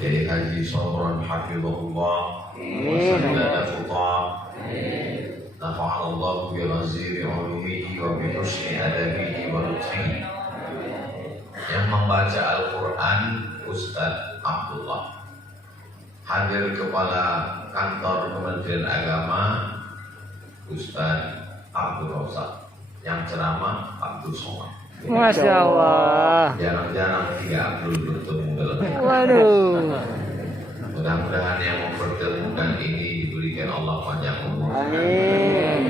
Kiai Haji Sabran hafizahullah wa saddada khutah. Nafa'anallahu bi ghaziri ulumihi wa bi husni adabihi wa lutfihi. Yang membaca Al-Quran Ustadz Abdullah. Hadir Kepala Kantor Kementerian Agama Ustadz Abdul Razak. Yang ceramah Abdul Somad. Masya Allah. Jarang-jarang tiga Abdul bertemu dalam. Waduh. Mudah-mudahan yang mempertemukan ini diberikan Allah panjang umur. Amin.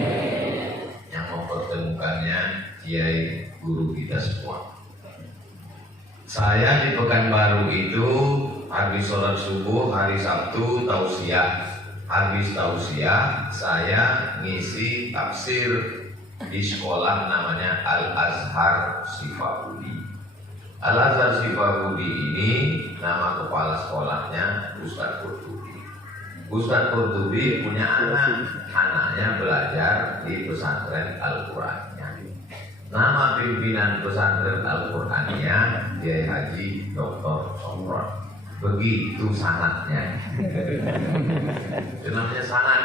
Yang mempertemukannya Kiai guru kita semua. Saya di Pekanbaru itu habis sholat subuh hari Sabtu tausiah. Habis tausiah saya ngisi tafsir di sekolah namanya Al-Azhar Sifabudi. Al-Azhar Sifabudi ini nama kepala sekolahnya Ustadz Qurtubi. Ustadz Qurtubi punya anaknya belajar di pesantren Al-Qurannya. Nama pimpinan pesantren Al-Qurannya Kiai Haji Dr. Somron. Begitu sanadnya. Itu namanya sanad.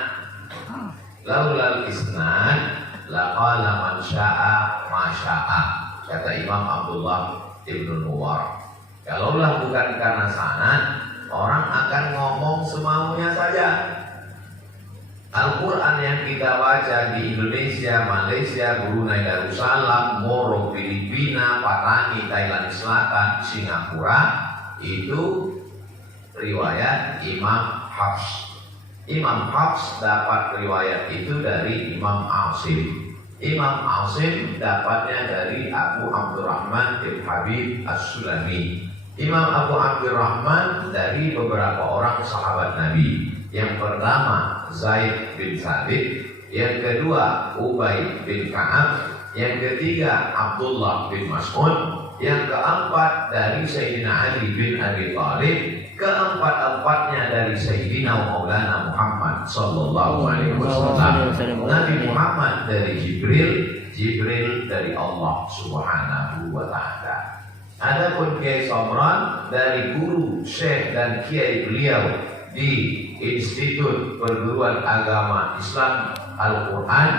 Laulal isnad laqala man sya'a ma sya'a, kata Imam Abdullah Ibnu Nuwar. Kalaulah bukan karena sanad, orang akan ngomong semaunya saja. Al-Quran yang kita baca di Indonesia, Malaysia, Brunei Darussalam, Moro, Filipina, Patani, Thailand Selatan, Singapura, itu riwayat Imam Hafs. Imam Hafs dapat riwayat itu dari Imam Asim. Imam Asim dapatnya dari Abu Abdurrahman bin Habib As-Sulami. Imam Abu Abdurrahman dari beberapa orang sahabat Nabi. Yang pertama Zaid bin Thabit, yang kedua Ubay bin Ka'ab, yang ketiga Abdullah bin Mas'ud, yang keempat dari Sayyidina Ali bin Abi Thalib, keempat-empatnya dari Sayyidina Maulana Muhammad sallallahu alaihi wasallam. Nabi Muhammad dari Jibril, Jibril dari Allah Subhanahu wa taala. Adapun Kiai Somron dari guru, syekh dan kiai beliau di Institut Perguruan Agama Islam Al-Quran,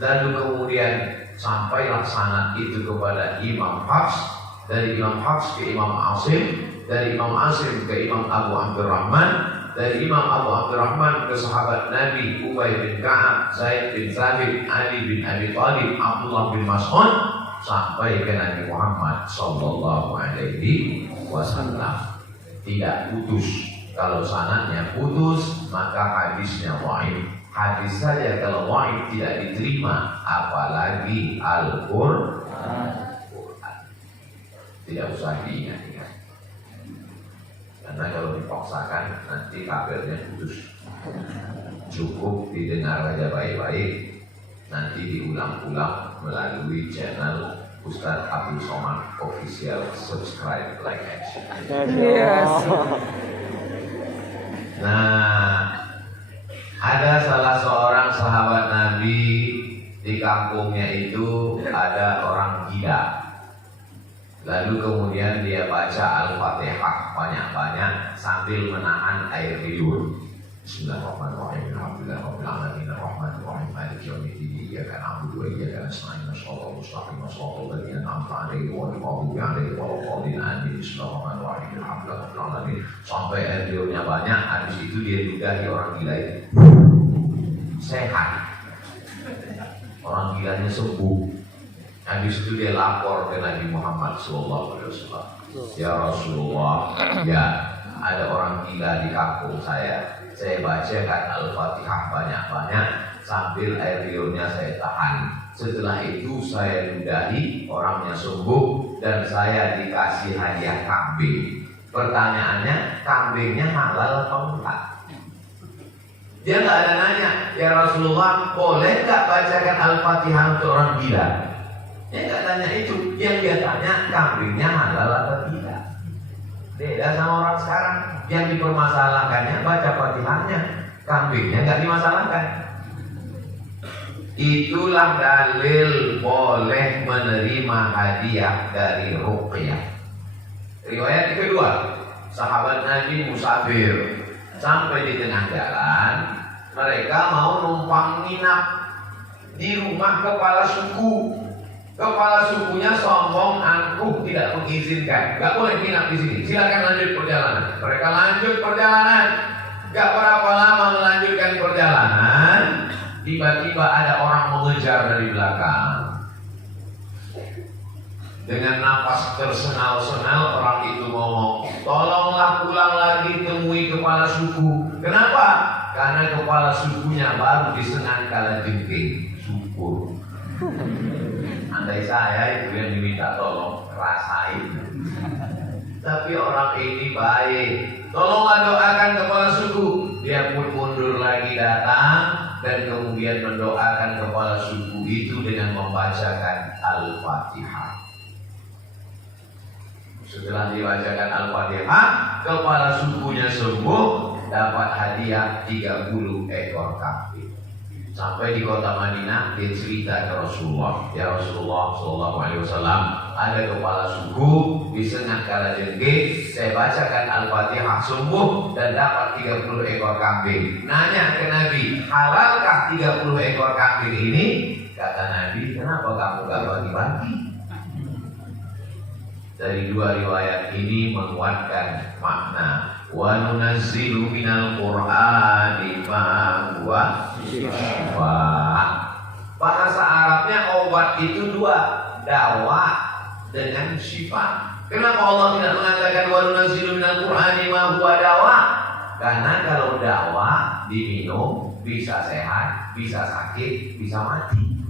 lalu kemudian sampailah sanad itu kepada Imam Hafs, dari Imam Hafs ke Imam Asim, dari Imam Asim ke Imam Abu Abdurrahman, dari Imam Abu Abdurrahman ke sahabat Nabi Ubay bin Ka'ab, Zaid bin Thabit, Ali bin Abi Thalib, Abdullah bin Mas'ud, sampai ke Nabi Muhammad sallallahu alaihi wasallam. Tidak putus. Kalau sanadnya putus, maka hadisnya dhaif. Hadis saja kalau dhaif tidak diterima, apalagi Al-Quran. Tidak usah diingat-ingat. Karena kalau dipaksakan nanti kabelnya putus. Cukup didengar saja baik-baik. Nanti diulang-ulang melalui channel Ustadz Abdul Somad Official. Subscribe, like, and share. Yes. Nah, ada salah seorang sahabat Nabi di kampungnya itu ada orang gila. Lalu kemudian dia baca Al-Fatihah banyak-banyak sambil menahan air liur. Bismillahirrahmanirrahim. Alhamdulillahirabbil alamin arrahmanir rahim maliki yaumiddin iyyaka na'budu wa iyyaka nasta'in shiratal mustaqim shiratal ladzina an'amta 'alaihim ghairil maghdubi 'alaihim waladdallin amin. Bismillahirrahmanirrahim. Alhamdulillahirabbil alamin. Sampai air liurnya banyak, habis itu dia ludahi orang gila itu. Sehat. Orang gilanya sembuh. Habis itu dia lapor ke Nabi Muhammad sallallahu alaihi wasallam. Ya Rasulullah, ya ada orang gila di kampung saya. Saya bacakan Al-Fatihah banyak-banyak sambil air liurnya saya tahan. Setelah itu saya ludahi, orangnya sembuh dan saya dikasih hadiah kambing. Pertanyaannya, kambingnya halal atau enggak? Dia nggak ada nanya, ya Rasulullah, boleh nggak bacakan Al-Fatihah untuk orang gila? Dia nggak tanya itu. Yang dia tanya, kambingnya halal atau tidak? Beda sama orang sekarang yang dipermasalahkannya baca Fatihahnya, kambingnya nggak dimasalahkan. Itulah dalil boleh menerima hadiah dari ruqyah. Riwayat kedua, sahabat Nabi musafir. Sampai di tengah jalan, mereka mau numpang nginap di rumah kepala suku. Kepala sukunya sombong, angkuh, tidak mengizinkan. Gak boleh nginap di sini. Silakan lanjut perjalanan. Mereka lanjut perjalanan. Gak berapa lama melanjutkan perjalanan, tiba-tiba ada orang mengejar dari belakang. Dengan nafas tersengal-sengal orang itu ngomong, tolonglah pulang lagi temui kepala suku. Kenapa? Karena kepala sukunya baru disengat kalajengking. Syukur. Andai saya itu yang diminta tolong, rasain. Tapi orang ini baik. Tolonglah doakan kepala suku. Dia pun mundur lagi datang dan kemudian mendoakan kepala suku itu dengan membacakan Al-Fatihah. Setelah dibacakan Al-Fatihah, kepala sukunya sembuh, dapat hadiah 30 ekor kambing. Sampai di kota Madinah, dia cerita ke Rasulullah, ya Rasulullah Sallallahu Alaihi Wasallam, ada kepala suku disengat kalajengking, saya bacakan Al-Fatihah sembuh dan dapat 30 ekor kambing. Nanya ke Nabi, halalkah 30 ekor kambing ini? Kata Nabi, kenapa kamu gak bagi-bagi? Dari dua riwayat ini menguatkan makna wa nunazzilu minal qur'ani ma huwa syifaa. Bahasa Arabnya obat itu dua, dawa dengan syifa. Kenapa Allah tidak mengatakan wa nunazzilu minal qur'ani ma huwa dawa? Karena kalau dawa diminum bisa sehat, bisa sakit, bisa mati.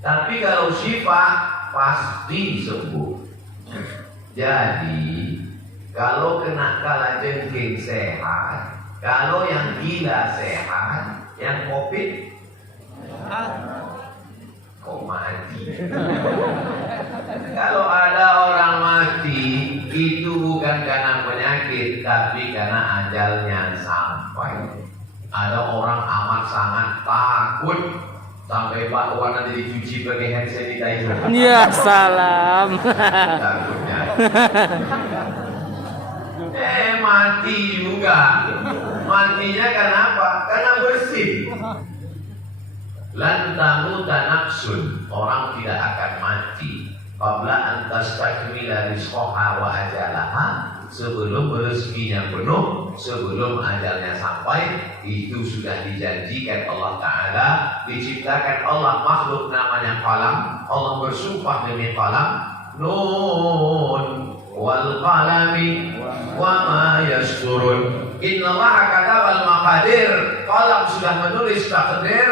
Tapi kalau syifa pasti sembuh. Jadi kalau kena kalajengking sehat, kalau yang gila sehat, yang COVID kok mati. Kalau ada orang mati itu bukan karena penyakit, tapi karena ajalnya sampai. Ada orang amat sangat takut sampai bakwan nanti dicuci pakai hand sanitizer. Ya salam. Takutnya. Mati juga. Matinya kenapa? Karena bersih. Lan tamuta nafsun, orang tidak akan mati qabla an tastakmila rizqaha wa ajalaha, sebelum rezekinya penuh, sebelum ajalnya sampai. Itu sudah dijanjikan Allah Ta'ala. Diciptakan Allah makhluk namanya qalam. Allah bersumpah demi qalam, nun wal qalami wa ma yasturun. Innallaha katabal maqadir. Qalam sudah menulis takdir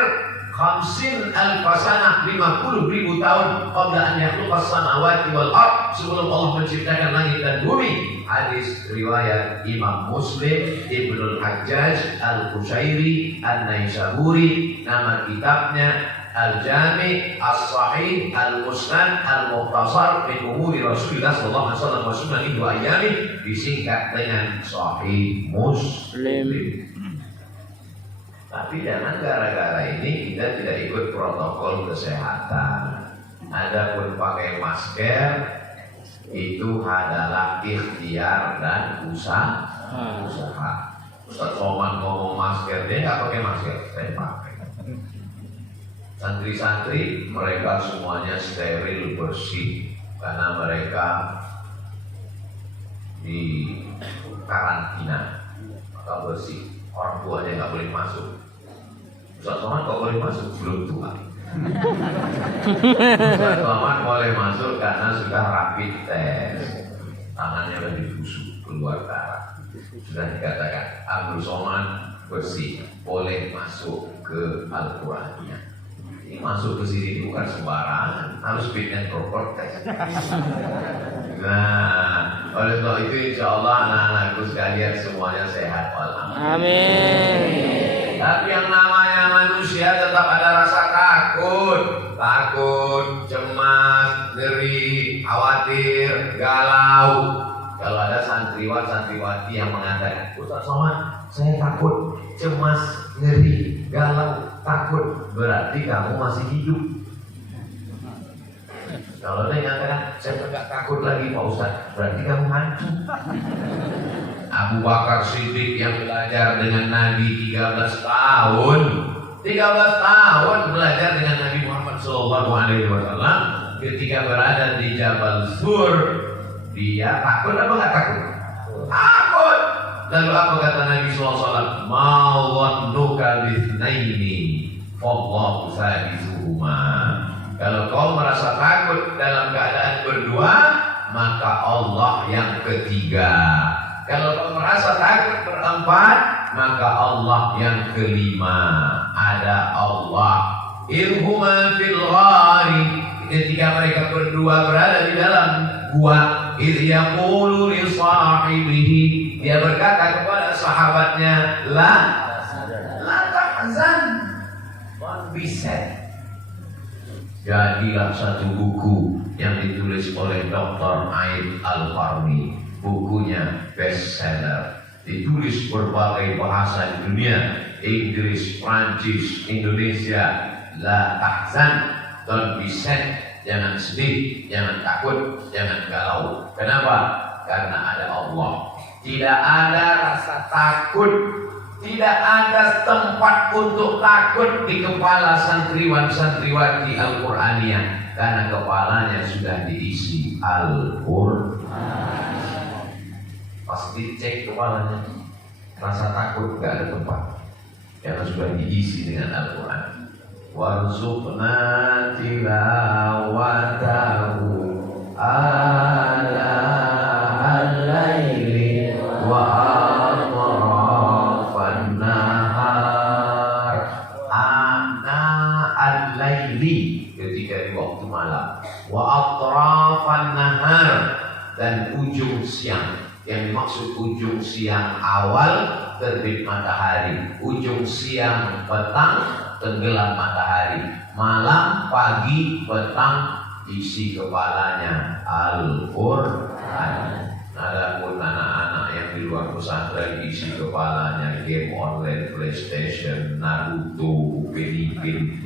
50.000 sanah, 50.000 tahun qabla an yakhluqas samawati wal ard, sebelum Allah menciptakan langit dan bumi. Hadis riwayat Imam Muslim, Ibnul Hajjaj Al-Qushairi An-Naisaburi. Nama kitabnya Al-Jami' As-Sahih Al-Musnad Al-Mukhtasar min umuri Rasulullah sallallahu alaihi wasallam wa sunnah wa ayyami, disingkat dengan Sahih Muslim. Tapi jangan gara-gara ini kita tidak ikut protokol kesehatan. Adapun pakai masker itu adalah ikhtiar dan usaha. Ustaz Somad ngomong masker, dia nggak pakai masker, saya pakai. Santri-santri mereka semuanya steril bersih karena mereka di karantina, maka bersih. Orang tuanya nggak boleh masuk. Ustaz Somad kok boleh masuk? Belum tua. Ustaz Somad boleh masuk karena sudah rapid test. Tangannya sudah dibusuk, keluar darah. Sudah dikatakan Abdul Somad bersih, boleh masuk ke Al-Qurannya. Ini masuk ke sini bukan sembarangan, harus fit and proper test. Nah, oleh sebab itu insya Allah anak-anakku sekalian semuanya sehat walafiat. Amin. Tapi yang namanya manusia tetap ada rasa takut, cemas, ngeri, khawatir, galau. Kalau ada santriwati yang mengatakan, Ustaz Somad, saya takut, cemas, ngeri, galau, takut, berarti kamu masih hidup. Kalau dia mengatakan, saya tidak takut lagi Pak Ustaz, berarti kamu hantu. Abu Bakar Siddiq yang belajar dengan Nabi 13 tahun. 13 tahun belajar dengan Nabi Muhammad SAW. Ketika berada di Jabal Sur, dia takut apa nggak takut? Takut. Lalu apa kata Nabi SAW? Ma'wadnuka bithnaini fallahu sadisuhuma. Kalau kau merasa takut dalam keadaan berdua, maka Allah yang ketiga. Kalau kau merasa takut berempat, maka Allah yang kelima. Ada Allah. Irhuma fil ghari. Ketika mereka berdua berada di dalam gua, idh yaqulu li sahibihi, dia berkata kepada sahabatnya, la tahzan, don't be sad. Jadilah satu buku yang ditulis oleh Dr. Aid Al-Qarni. Bukunya bestseller, ditulis berbagai bahasa di dunia, Inggris, Prancis, Indonesia. La tahzan, don't be sad, jangan sedih, jangan takut, jangan galau. Kenapa? Karena ada Allah. Tidak ada rasa takut, tidak ada tempat untuk takut di kepala santriwan-santriwati Al-Quraniyah, karena kepalanya sudah diisi Al-Quran. Pas dicek kepalanya, rasa takut gak ada tempat, karena sudah diisi dengan Al-Quran. Warzuqna tilawatahu ala al-laili wa atrafan nahar. Ana al-laili, ketika di waktu malam, wa atrafan nahar, dan ujung siang. Yang dimaksud ujung siang awal terbit matahari, ujung siang petang tenggelam matahari, malam, pagi, petang isi kepalanya Al-Quran. Adapun anak-anak yang di luar pesantren isi kepalanya game online, PlayStation, Naruto, Upin-Ipin.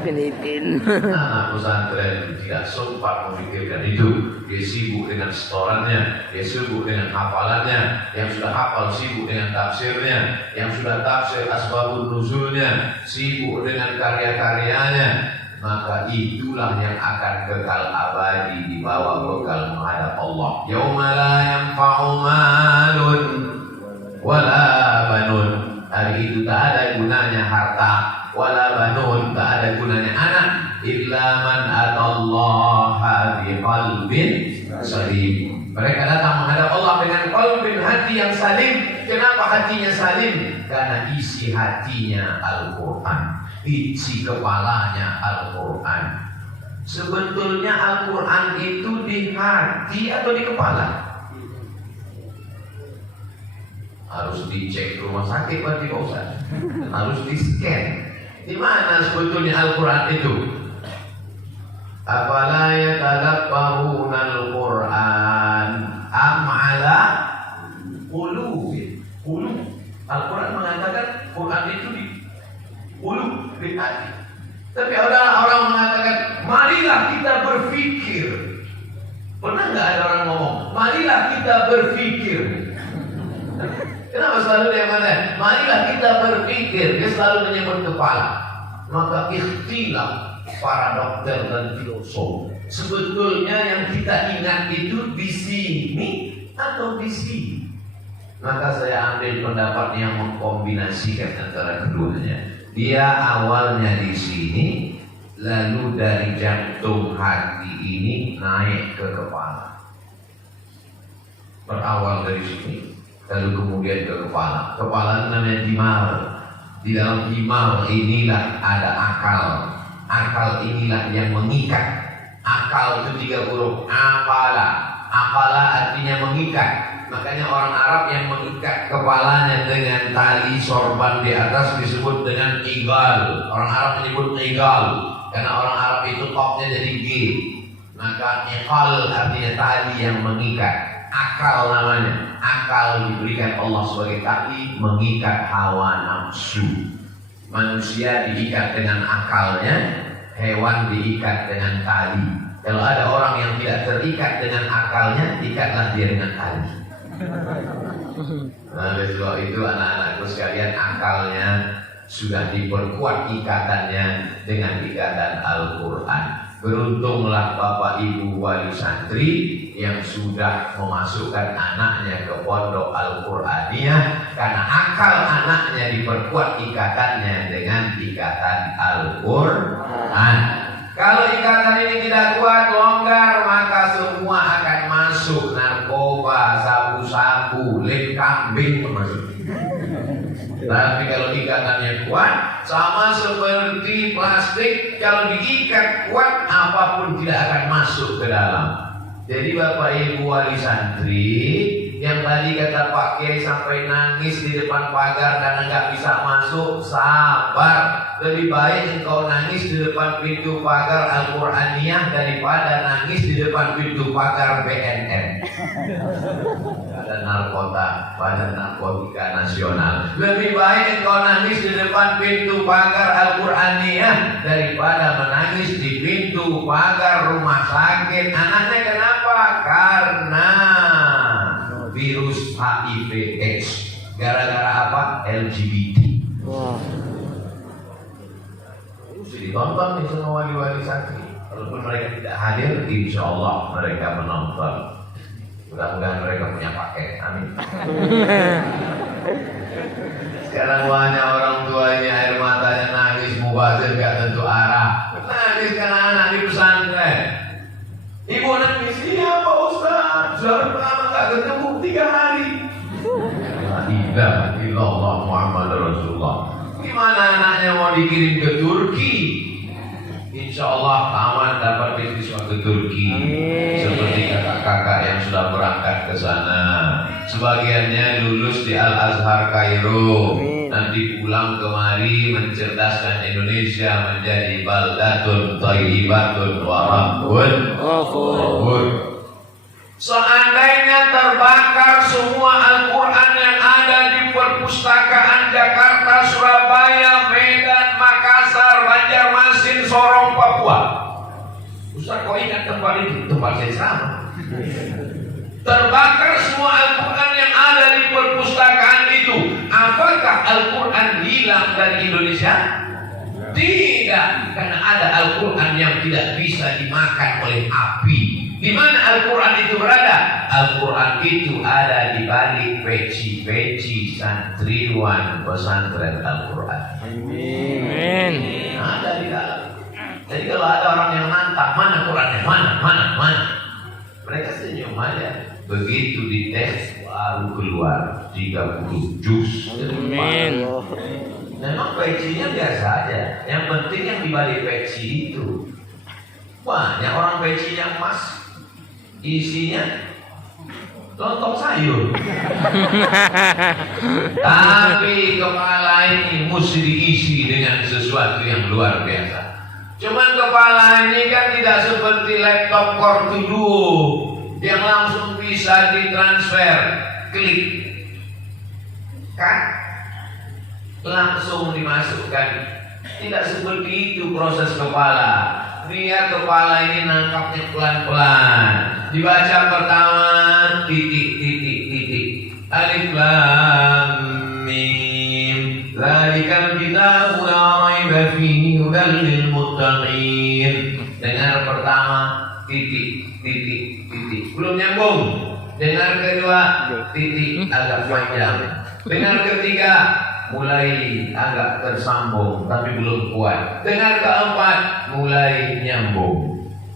Filipin. Anak pesantren tidak sempat memikirkan itu. Dia sibuk dengan setorannya, dia sibuk dengan hafalannya. Yang sudah hafal sibuk dengan tafsirnya, yang sudah tafsir asbabun nuzulnya, sibuk dengan karya-karyanya. Maka itulah yang akan kekal abadi, dibawa bekal menghadap Allah. Yauma la yanfa'u malun wala banun. Hari itu tak ada gunanya harta, wala banun, tak ada gunanya anak, illa man atallaha biqalbin salim. Mereka datang menghadap Allah dengan qalbin, hati yang salim. Kenapa hatinya salim? Karena isi hatinya Al-Quran, isi kepalanya Al-Quran. Sebetulnya Al-Quran itu di hati atau di kepala? Harus dicek rumah sakit berarti Pak Ustaz. Harus di scan. Di mana sebetulnya Al-Quran itu? Afala yatadabbaruna al-Quran am ala qulubin. Qulub. Al-Quran mengatakan Quran itu di qulub, di hati. Tapi orang mengatakan, marilah kita berfikir. Pernah nggak ada orang ngomong, marilah kita berfikir? Kenapa selalu dia mana? Marilah kita berfikir. Dia selalu menyebut kepala. Maka ikhtilaf para dokter dan filosof. Sebetulnya yang kita ingat itu di sini atau di sini. Maka saya ambil pendapat yang mengkombinasikan antara keduanya. Dia awalnya di sini, lalu dari jantung hati ini naik ke kepala. Berawal dari sini, lalu kemudian ke kepala. Kepala namanya timal. Di dalam timal inilah ada akal. Akal inilah yang mengikat. Akal itu 3 huruf. Akala. Akala artinya mengikat. Makanya orang Arab yang mengikat kepalanya dengan tali sorban di atas disebut dengan igal. Orang Arab menyebut igal karena orang Arab itu topnya jadi G. Maka igal artinya tali yang mengikat. Akal namanya. Akal diberikan Allah sebagai tali mengikat hawa nafsu. Manusia diikat dengan akalnya, hewan diikat dengan tali. Kalau ada orang yang tidak terikat dengan akalnya, ikatlah dia dengan tali. Nah, oleh sebab itu anak-anakku sekalian, akalnya sudah diperkuat ikatannya dengan ikatan Al-Quran. Beruntunglah Bapak Ibu wali santri yang sudah memasukkan anaknya ke pondok Al-Quraniyah, karena akal anaknya diperkuat ikatannya dengan ikatan Al-Quran. Kalau ikatan ini tidak kuat, longgar, maka semua akan masuk. Narkoba, sabu-sabu, lem kambing masuk. Tapi kalau ikatannya kuat, sama seperti plastik, kalau diikat kuat, apapun tidak akan masuk ke dalam. Jadi Bapak Ibu wali santri, yang tadi kata Pak Kiai sampai nangis di depan pagar karena nggak bisa masuk, sabar. Lebih baik engkau nangis di depan pintu pagar Al-Quraniyah daripada nangis di depan pintu pagar BNN. Badan Narkotika Nasional. Lebih baik engkau nangis di depan pintu pagar Al-Quraniyah daripada menangis di pintu pagar rumah sakit. Anaknya kenapa? Karena virus HIV/AIDS. Gara-gara apa? LGBT. Wah. Ditonton nih semua wali-wali santri. Walaupun mereka tidak hadir, insya Allah mereka menonton. Mudah-mudahan mereka punya paket. Amin. Sekarang banyak orang tuanya air matanya nangis, mubazir gak tentu arah. Nangis karena anak di pesantren. Ibu nangis, iya Pak Ustaz, sudah pertama gak ketemu 3 hari. La ilaha illallah Muhammad Rasulullah. Gimana anaknya mau dikirim ke Turki? Insya Allah aman dapat beasiswa ke Turki. Seperti kakak-kakak yang sudah berangkat ke sana. Sebagiannya lulus di Al-Azhar Kairo. Nanti pulang kemari mencerdaskan Indonesia menjadi baldatun thayyibatun wa rabbun ghafur. Seandainya terbakar semua Al-Quran yang ada di perpustakaan Jakarta, Surabaya, Medan, Makassar, Banjarmasin, Sorong, Papua. Ustaz kok ingat tempat itu? Tempat saya sama. Terbakar semua Al-Quran yang ada di perpustakaan itu. Apakah Al-Quran hilang dari Indonesia? Tidak, karena ada Al-Quran yang tidak bisa dimakan oleh api. Di mana Al-Quran itu berada? Al-Quran itu ada di balik peci-peci santriwan pesantren Al-Quran. Amin. Ada di dalam. Jadi kalau ada orang yang nantang, mana Qurannya? Mana? Mereka senyum aja. Begitu dites baru keluar 30 juz. Amin. Memang pecinya biasa aja. Yang penting yang di balik peci itu. Banyak orang pecinya emas. Isinya lontong sayur. Tapi kepala ini mesti diisi dengan sesuatu yang luar biasa. Cuman kepala ini kan tidak seperti laptop Core 2 Duo yang langsung bisa ditransfer, klik kan langsung dimasukkan. Tidak seperti itu proses kepala. Dia kepala ini nangkapnya pelan-pelan. Dibaca pertama titik. Alif lam mim. Dzalikal kitabu la raiba fihi hudal lil muttaqin. Dengar pertama titik. Belum nyambung. Dengar kedua titik agak panjang. Dengar ketiga mulai agak tersambung tapi belum kuat. Dengar keempat mulai nyambung.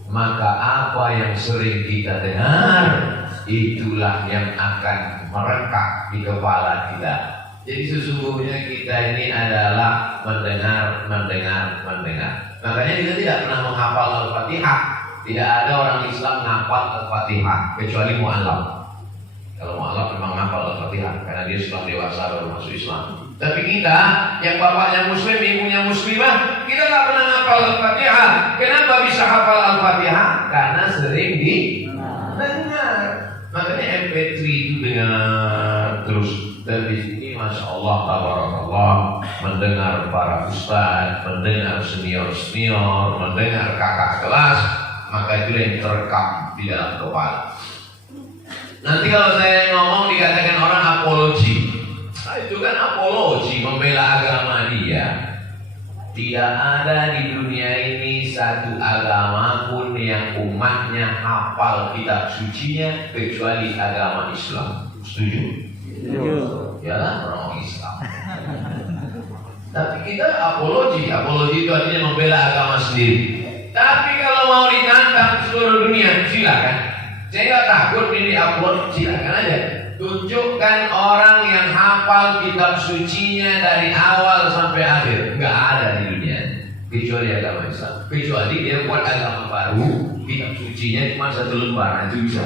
Maka apa yang sering kita dengar itulah yang akan merekak di kepala kita. Jadi sesungguhnya kita ini adalah mendengar. Makanya kita tidak pernah menghafal Al-Fatihah. Tidak ada orang Islam menghafal Al-Fatihah kecuali mu'alaf. Kalau mu'alaf memang menghafal Al-Fatihah karena dia sudah dewasa baru masuk Islam. Tapi kita yang bapaknya muslim, ibunya muslimah, kita nggak pernah hafal Al-Fatihah. Kenapa bisa hafal Al-Fatihah? Karena sering didengar. Makanya MP3 itu dengar terus. Dan di sini Masya Allah, tabarakallah, mendengar para ustaz, mendengar senior, mendengar kakak kelas, maka itu yang terekam di dalam kepala. Nanti kalau saya ngomong dikatakan orang apologi. Itu kan apologi, membela agama dia. Tidak ada di dunia ini satu agama pun yang umatnya hafal kitab sucinya kecuali agama Islam. Setuju? Yalah orang Islam. Tapi kita apologi itu artinya membela agama sendiri. Tapi kalau mau ditantang seluruh dunia, silakan. Saya nggak takut ini upload, silakan aja. Tunjukkan orang yang hafal kitab sucinya dari awal sampai akhir. Nggak ada di dunia kecuali agama Islam. Kecuali dia buat agama baru, kitab sucinya cuma 1 lembar, itu bisa.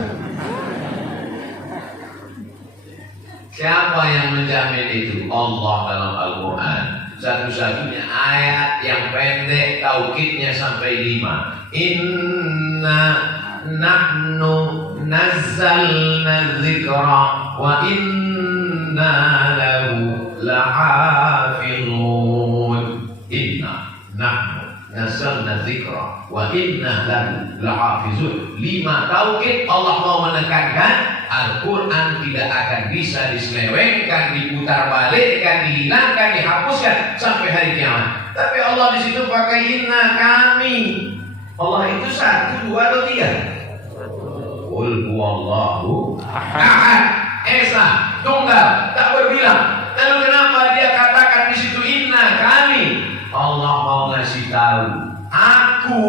Siapa yang menjamin itu? Allah dalam Al-Quran. Satu-satunya ayat yang pendek, taukidnya sampai 5. Inna nahnu nazzalna dzikra wa inna lahu lahafizun. Inna nahnu nazzalna dzikra wa inna lahu lahafizun. 5 taukid. Allah mau menekankan Al-Quran tidak akan bisa diselewengkan, diputar balikkan, dihilangkan, dihapuskan sampai hari kiamat. Tapi Allah di situ pakai inna, kami. Allah itu 1, 2 atau 3? Qul huwallahu ahad, esa, tunggal, tak berbilang. Lalu kenapa dia katakan di situ inna, kami? Allah mau ngasih tahu, aku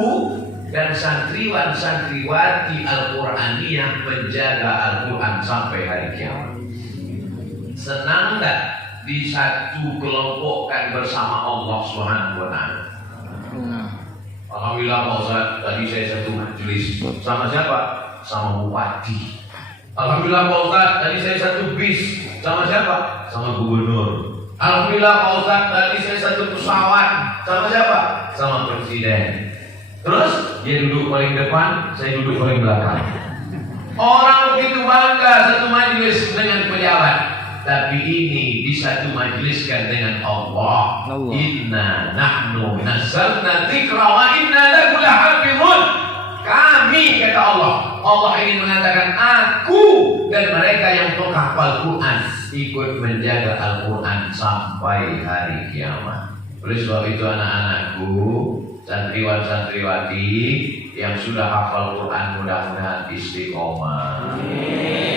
dan santriwan-santriwati Al-Quraniyah menjaga Al-Quran sampai hari kiamat. Senang tak disatu kelompokkan bersama Allah Subhanahu wa Ta'ala? Alhamdulillah Pak Ustaz, tadi saya satu majelis. Sama siapa? Sama bupati. Alhamdulillah Pak Ustaz, tadi saya satu bis. Sama siapa? Sama gubernur. Alhamdulillah Pak Ustaz, tadi saya satu pesawat. Sama siapa? Sama presiden. Terus dia duduk paling depan, saya duduk paling belakang. Orang begitu bangga satu majelis dengan pejabat. Tapi ini disatu majeliskan dengan Allah. Inna nahnu nazzalna dzikra wa inna lahu lahafizun. Kami, kata Allah. Allah ingin mengatakan aku dan mereka yang menghafal Quran ikut menjaga Al-Quran sampai hari kiamat. Oleh sebab itu anak-anakku, santriwan-santriwati yang sudah hafal Quran mudah-mudahan istiqomah.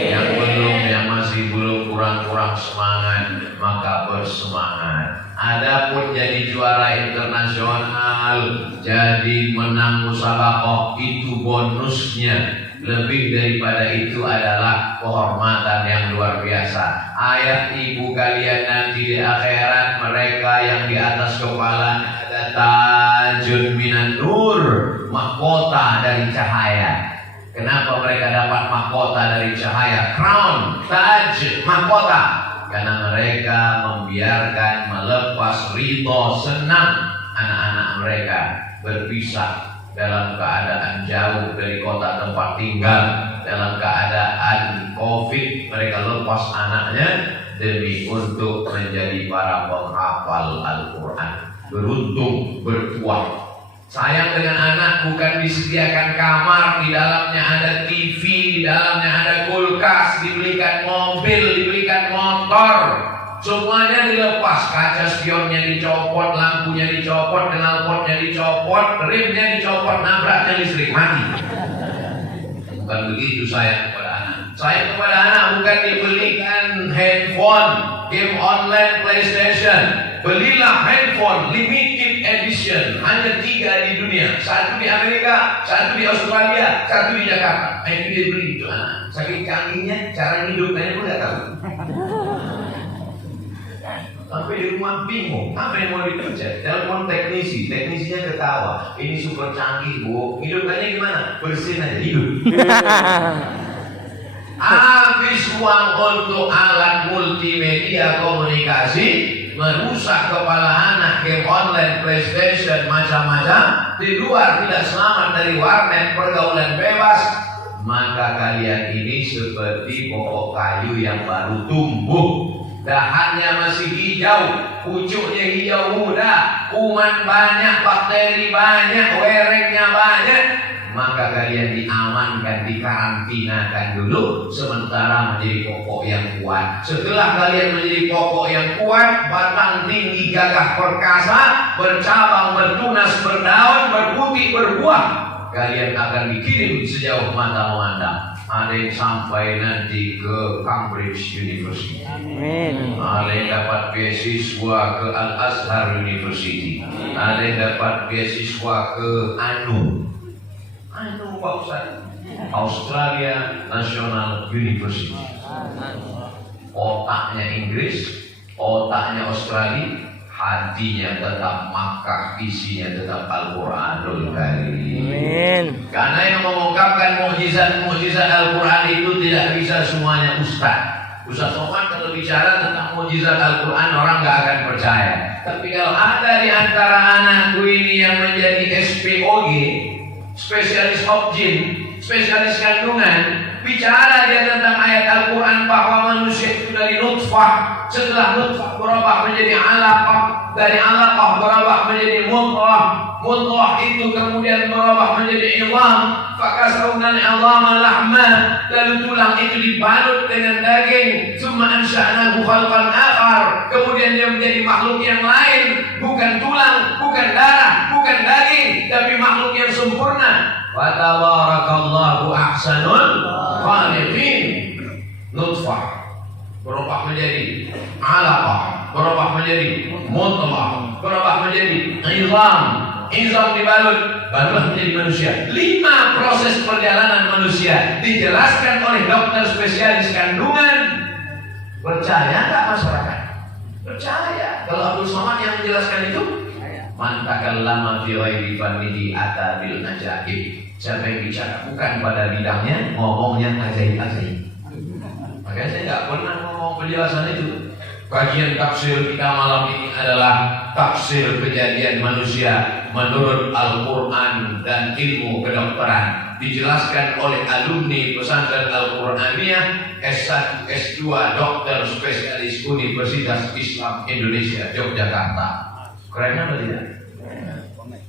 Yang belum, yang masih belum, kurang-kurang semangat, maka bersemangat. Adapun jadi juara internasional, jadi menang musabaqah, itu bonusnya. Lebih daripada itu adalah kehormatan yang luar biasa. Ayat ibu kalian nanti di akhirat, mereka yang di atas kepala ada tajun minan nur, mahkota dari cahaya. Kenapa mereka dapat mahkota dari cahaya? Crown, taj, mahkota. Karena mereka membiarkan, melepas ridho, senang anak-anak mereka berpisah dalam keadaan jauh dari kota tempat tinggal, dalam keadaan COVID, mereka lepas anaknya demi untuk menjadi para penghafal Al-Quran. Beruntung, bertuah. Sayang dengan anak bukan disediakan kamar, di dalamnya ada TV, di dalamnya ada kulkas, dibelikan mobil, dibelikan motor. Semuanya dilepas, kaca spionnya dicopot, lampunya dicopot, knalpotnya dicopot, remnya dicopot, nabraknya listrik, mati. Bukan begitu sayang kepada anak. Sayang kepada anak bukan dibelikan handphone, game online, PlayStation. Belilah handphone limited edition, hanya 3 di dunia, 1 di Amerika, 1 di Australia, 1 di Jakarta. Itu dia beli itu anak. Saking canggihnya, cara hidupnya pun nggak tahu. Sampai di rumah bingung, apa yang mau dipencet? Telepon teknisinya ketawa. Ini super canggih bu, hidupnya gimana? Bersin aja, hidup. Habis uang untuk alat multimedia komunikasi, merusak kepala anak, game online, PlayStation, macam-macam. Di luar tidak selamat dari warnet, pergaulan bebas. Maka kalian ini seperti pokok kayu yang baru tumbuh. Dahannya masih hijau, pucuknya hijau muda, kuman banyak, bakteri banyak, werengnya banyak. maka kalian diamankan, dikarantinakan dulu sementara menjadi pokok yang kuat. Setelah kalian menjadi pokok yang kuat, batang tinggi, gagah perkasa, bercabang, bertunas, berdaun, berputih, berbuah, kalian akan dikirim sejauh mata memandang. Ada yang sampai nanti ke Cambridge University. Amin. Ada yang dapat beasiswa ke Al-Azhar University. Ada yang dapat beasiswa ke Anu Pak Ustaz, Australia National University. Otaknya Inggris, otaknya Australia, hatinya tetap Makkah, isinya tetap Al-Quranul Karim. Amin. Karena yang mengungkapkan mukjizat-mukjizat Al-Quran itu tidak bisa semuanya Ustaz Somad kalau bicara tentang mukjizat Al-Quran orang nggak akan percaya. Tapi kalau ada di antara anakku ini yang menjadi SPOG, spesialis objin, spesialis kandungan, bicara dia tentang ayat Al-Quran bahwa manusia itu dari nutfah, setelah nutfah berubah menjadi alaqah, dari alaqah berubah menjadi mudghah, mudghah itu kemudian berubah menjadi idham, fakasawna al-idhama lahma, lalu tulang itu dibalut dengan daging, summa ansha'nahu khalqan akhar, kemudian dia menjadi makhluk yang lain, bukan tulang, bukan darah, bukan daging, tapi makhluk yang sempurna. Fatabarakallahu ahsanul khaliqin. Nutfah berubah menjadi alaqah, berubah menjadi mudghah, berubah menjadi idham, idham dibalut, barulah menjadi manusia. 5 proses perjalanan manusia dijelaskan oleh dokter spesialis kandungan. Percaya nggak masyarakat? Percaya. Kalau Abdul Somad yang menjelaskan itu, man takallama fi ghairi fannihi ata bil ajaib. Siapa yang bicara bukan pada bidangnya, ngomongnya ajaib-ajaib. Makanya saya nggak pernah ngomong penjelasan itu. Kajian tafsir kita malam ini adalah tafsir kejadian manusia menurut Al-Quran dan ilmu kedokteran. Dijelaskan oleh alumni pesantren Al-Quraniyah S1, S2, dokter spesialis Universitas Islam Indonesia Yogyakarta. Keren apa tidak?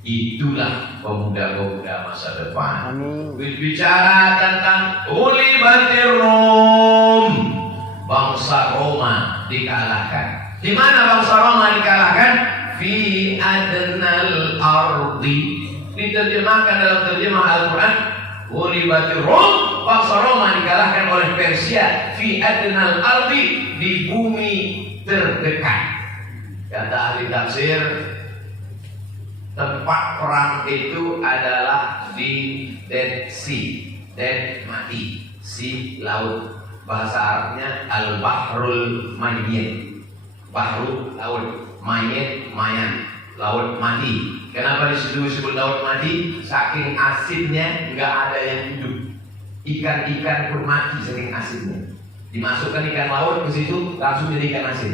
Itulah pemuda-pemuda masa depan. Bicara tentang ulibatir Rom, bangsa Roma dikalahkan. Di mana bangsa Roma dikalahkan? Fi adnal ardi. Diterjemahkan dalam terjemah Al-Quran, ulibatir Rom, bangsa Roma dikalahkan oleh Persia. Fi adnal ardi, di bumi terdekat. Kata ahli tafsir, tempat perang itu adalah di Dead Sea, Dead mati, Sea laut. Bahasa Arabnya Al-Bahrul Mayyit, Bahru laut, Mayyit mayat, laut mati. Kenapa disebut laut mati? Saking asinnya nggak ada yang hidup. Ikan-ikan pun mati saking asinnya. Dimasukkan ikan laut ke situ langsung jadi ikan asin.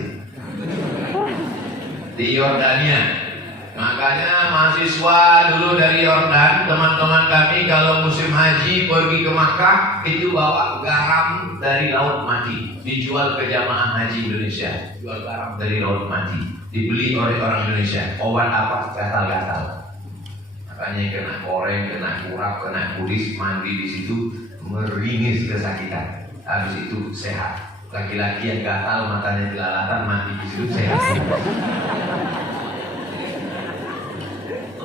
Di Yordania. Makanya mahasiswa dulu dari Yordan, teman-teman kami kalau musim haji pergi ke Makkah itu bawa garam dari laut mati, dijual ke jamaah haji Indonesia. Jual garam dari laut mati, dibeli oleh orang Indonesia. Obat apa? Gatal-gatal. Makanya kena koreng, kena kurap, kena kudis, mandi di situ meringis kesakitan. Habis itu sehat. Laki-laki yang gatal matanya jelalatan mati di situ sehat.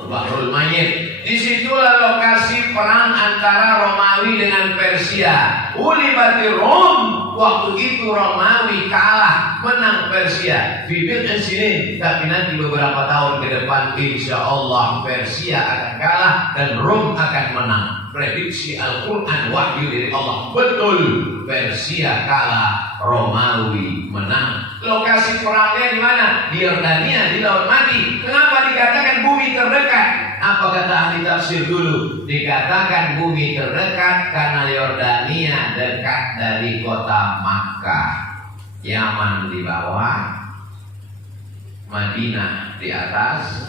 Bahrul Mayyit. Disitulah lokasi perang antara Romawi dengan Persia. Ulibati Rom. Waktu itu Romawi kalah, menang Persia. Bibit sini, tapi nanti beberapa tahun ke depan insya Allah Persia akan kalah dan Rom akan menang. Prediksi Al-Quran wahyu dari Allah. Betul, Persia kalah, Romawi menang. Lokasi perangnya di mana? Di Yordania, di Laut Mati. Kenapa dikatakan bumi terdekat? Apa kata ahli tafsir dulu? Dikatakan bumi terdekat karena Yordania dekat dari kota Makkah. Yaman di bawah, Madinah di atas,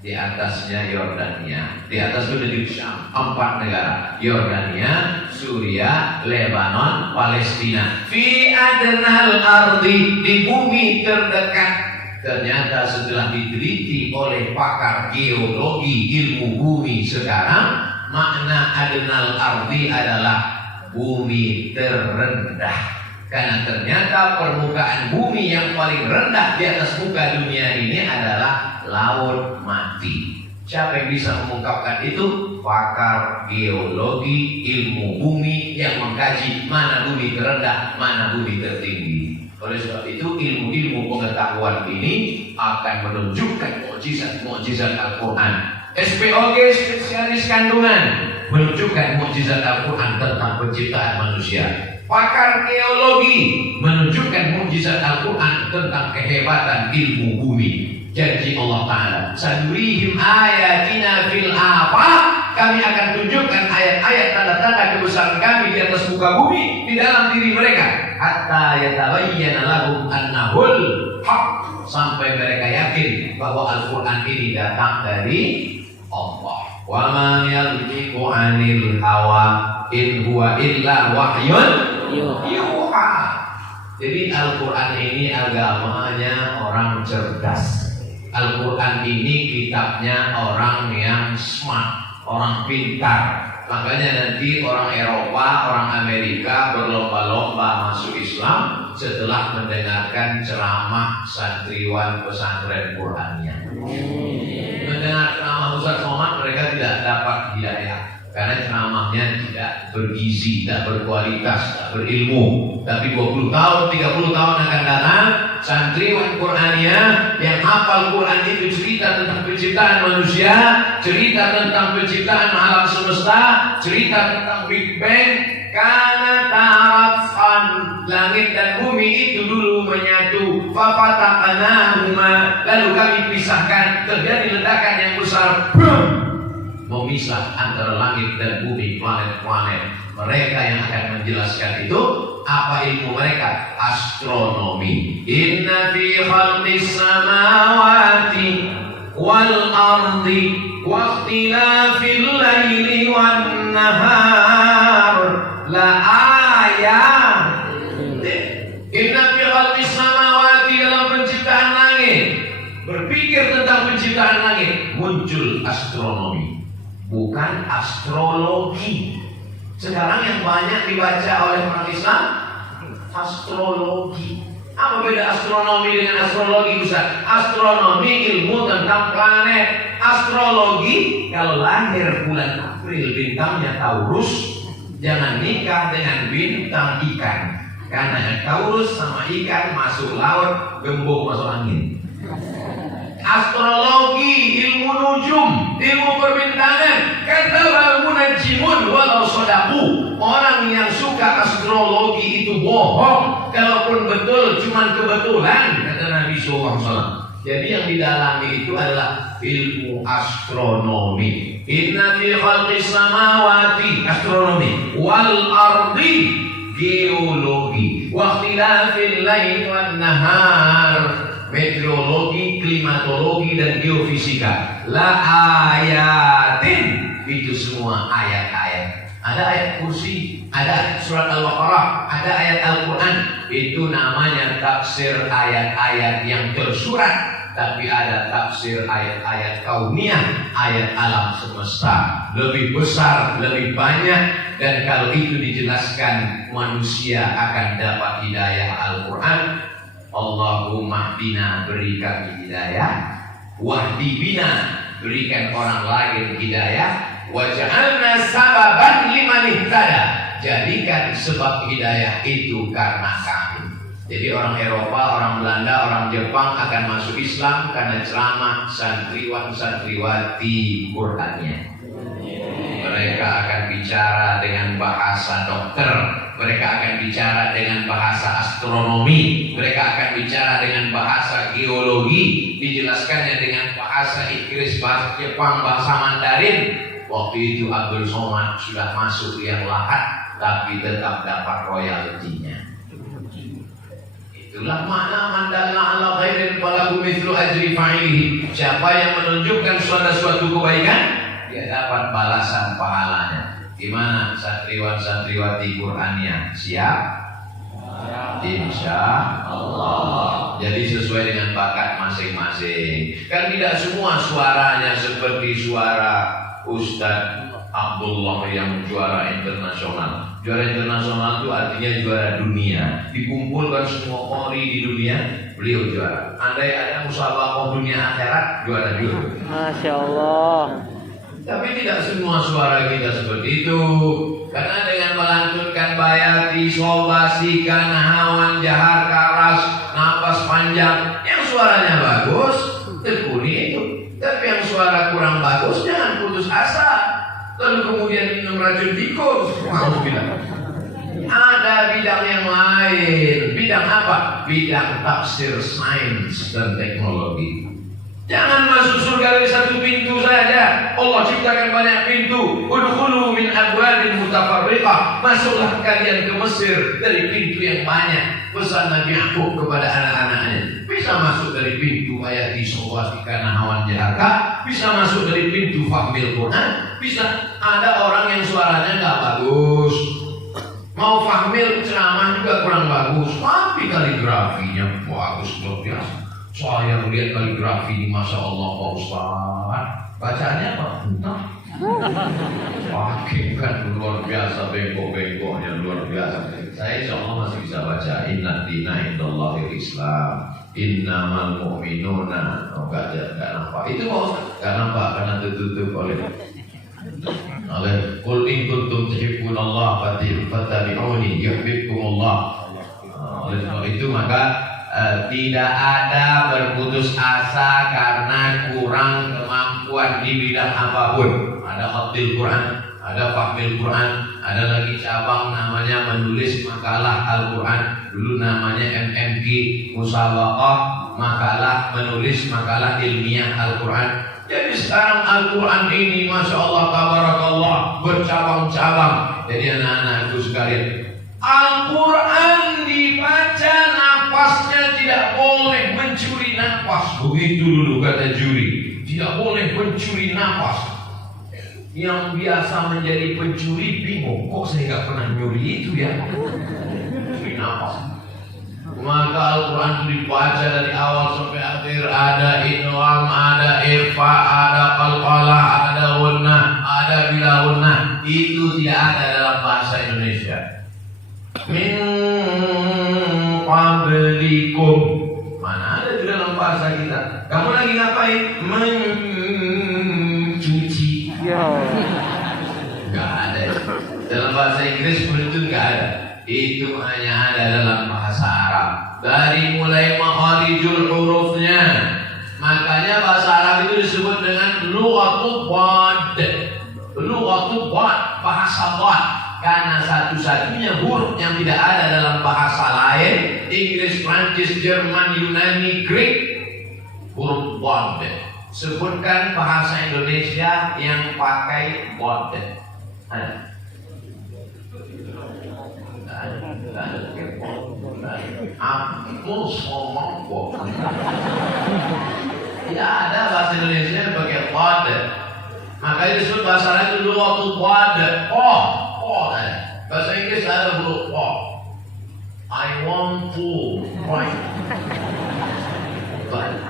di atasnya Yordania. Di atas itu negeri Syam, 4 negara: Yordania, Suriah, Lebanon, Palestina. Fi adnal ardi, di bumi terdekat. Ternyata setelah diteliti oleh pakar geologi ilmu bumi sekarang, makna adnal ardi adalah bumi terendah. Karena ternyata permukaan bumi yang paling rendah di atas muka dunia ini adalah laut mati. Siapa yang bisa mengungkapkan itu? Pakar geologi ilmu bumi yang mengkaji mana bumi terendah, mana bumi tertinggi. Oleh sebab itu ilmu-ilmu pengetahuan ini akan menunjukkan mukjizat-mukjizat Al-Quran. SPOG spesialis kandungan menunjukkan mukjizat Al-Quran tentang penciptaan manusia. Pakar geologi menunjukkan mukjizat Al-Quran tentang kehebatan ilmu bumi. Janji Allah Ta'ala, sanurihim ayatina fil afaq, kami akan tunjukkan ayat-ayat tanda-tanda kebesaran kami di atas muka bumi di dalam diri mereka, hatta yatabayyana lahum annahul haq, sampai mereka yakin bahwa Al-Quran ini datang dari Allah. Wa ma yantiqu 'anil hawa in huwa illa wahyun yuha. Jadi Al-Quran ini agamanya orang cerdas. Al-Quran ini kitabnya orang yang smart, orang pintar. Makanya nanti orang Eropa, orang Amerika berlomba-lomba masuk Islam setelah mendengarkan ceramah santriwan pesantren Qur'annya. Mendengar ceramah Ustaz Somad, mereka tidak dapat hidayah karena ceramahnya tidak bergizi, tidak berkualitas, tidak berilmu. Tapi 20 tahun, 30 tahun akan datang, santriwan Qur'aniyah yang hafal Quran itu cerita tentang penciptaan manusia, cerita tentang penciptaan alam semesta, cerita tentang Big Bang. Karena tarafan langit dan bumi itu dulu menyatu, fafataqnahuma, lalu kami pisahkan, terjadi ledakan yang besar, memisah antara langit dan bumi, planet-planet. Mereka yang akan menjelaskan itu, apa ilmu mereka? Astronomi. Inna fi khalqis samawati wal ardi wa ikhtilafil laili wan nahar la ayat. Inna fi khalqis samawati, dalam penciptaan langit. Berpikir tentang penciptaan langit, muncul astronomi, bukan astrologi. Sekarang yang banyak dibaca oleh orang Islam astrologi. Apa beda astronomi dengan astrologi, Ustaz? Astronomi ilmu tentang planet. Astrologi kalau lahir bulan April bintangnya Taurus, jangan nikah dengan bintang ikan, karena Taurus sama ikan masuk laut, gembok masuk angin. Astrologi, ilmu nujum, ilmu perbintangan. Kata munajjimun walau sodaku, orang yang suka astrologi itu bohong, kalaupun betul cuman kebetulan, kata Nabi SAW. Jadi yang didalami itu adalah ilmu astronomi. Inna fi khalqis samawati, astronomi, wal ardi, geologi, wa ikhtilafil laili wan nahar, meteorologi, klimatologi, dan geofisika. La ayatin, itu semua ayat-ayat. Ada ayat kursi, ada surat Al-Baqarah, ada ayat Al-Quran. Itu namanya tafsir ayat-ayat yang tersurat. Tapi ada tafsir ayat-ayat kauniyah, ayat alam semesta. Lebih besar, lebih banyak. Dan kalau itu dijelaskan, manusia akan dapat hidayah Al-Quran. Allahumma bina, berikan hidayah. Wahdi bina, berikan orang lain hidayah. Waj'alna sababan liman ihtada, jadikan sebab hidayah itu karena kami. Jadi orang Eropa, orang Belanda, orang Jepang akan masuk Islam karena ceramah santriwan-santriwati Qur'annya. Mereka akan bicara dengan bahasa dokter, mereka akan bicara dengan bahasa astronomi, mereka akan bicara dengan bahasa geologi, dijelaskannya dengan bahasa Inggris, bahasa Jepang, bahasa Mandarin. Waktu itu Abdul Somad sudah masuk yang lahat, tapi tetap dapat royaltinya. Itulah makna mandalla ala khairin falahu mithlu ajri fa'ilihi. Siapa yang menunjukkan suatu kebaikan, dia dapat balasan pahalanya. Gimana santriwan-santriwati Qur'annya? Siap? Insya Allah. Jadi sesuai dengan bakat masing-masing. Kan tidak semua suaranya seperti suara Ustadz Abdullah yang juara internasional. Juara internasional itu artinya juara dunia. Dikumpulkan semua qori di dunia, beliau juara. Andai ada musabaqah dunia akhirat, juara juga. Masya Allah. Tapi tidak semua suara kita seperti itu. Karena dengan melantunkan bayati, solbasi, nahawan, jahar, karas, napas panjang, yang suaranya bagus, tekuni itu. Tapi yang suara kurang bagus, jangan putus asa. Lalu kemudian minum racun tikus. Mau bilang. Ada bidang yang lain. Bidang apa? Bidang tafsir sains dan teknologi. Jangan masuk surga dari satu pintu saja. Allah ciptakan banyak pintu. Udkhulu min abwabin mutafarriqah. Masuklah kalian ke Mesir dari pintu yang banyak. Pesan Nabi Yakub kepada anak-anaknya. Bisa masuk dari pintu ayat disawasika nahawan jahaka. Bisa masuk dari pintu fahmil Quran. Bisa. Ada orang yang suaranya nggak bagus. Mau fahmil ceramah juga kurang bagus. Tapi kaligrafinya bagus luar biasa. Saya melihat kaligrafi ini, Masya Allah Pak Ustaz. Bacaannya apa? Entah. Pakai kan luar biasa, bengkok-bengkoknya luar biasa. Saya insya Allah masih bisa baca. Inna dina indallahil Islam. Innamal mu'minuna. Oh, gak nampak. Itu Pak Ustaz? Gak nampak karena tertutup oleh Qul in kuntum tuhibbunallaha fattabi'uni yuhibbukumullah. Oleh sebab itu maka tidak ada berputus asa karena kurang kemampuan di bidang apapun. Ada hafdzul Quran, ada fahmil Quran, ada lagi cabang namanya menulis makalah Al-Quran. Dulu namanya MMQ, musabaqah makalah menulis makalah ilmiah Al-Quran. Jadi sekarang Al-Quran ini Masya Allah tabarakallah bercabang-cabang. Jadi anak-anakku sekalian, Al-Quran dibaca napasnya tidak boleh mencuri napas. Begitu dulu kata juri. Tidak boleh mencuri napas. Yang biasa menjadi pencuri bingung. Kok saya nggak pernah nyuri itu ya? Mencuri napas. Maka Al-Quran itu dibaca dari awal sampai akhir. Ada idgham, ada ikhfa, ada qalqalah, ada gunnah, ada bila gunnah. Itu tidak ada dalam bahasa Indonesia. Min qablikum. Mana ada di dalam bahasa kita? Kamu lagi ngapain? Mencuci. Gak ada. Dalam bahasa Inggris pun itu gak ada. Itu hanya ada dalam bahasa Arab. Dari mulai makharijul hurufnya. Makanya bahasa Arab itu disebut dengan lughatul bad. Lughatul bad, bahasa bad. Karena satu-satunya huruf yang tidak ada dalam bahasa lain, Inggris, Prancis, Jerman, Yunani, Greek, huruf bad. Sebutkan bahasa Indonesia yang pakai bad. Ada? Aku ngomong kok. Tidak ada bahasa Indonesia yang pakai bad. Makanya disebut bahasa lain itu lughatul bad. Bahasa Inggris ada huruf O. I want to write.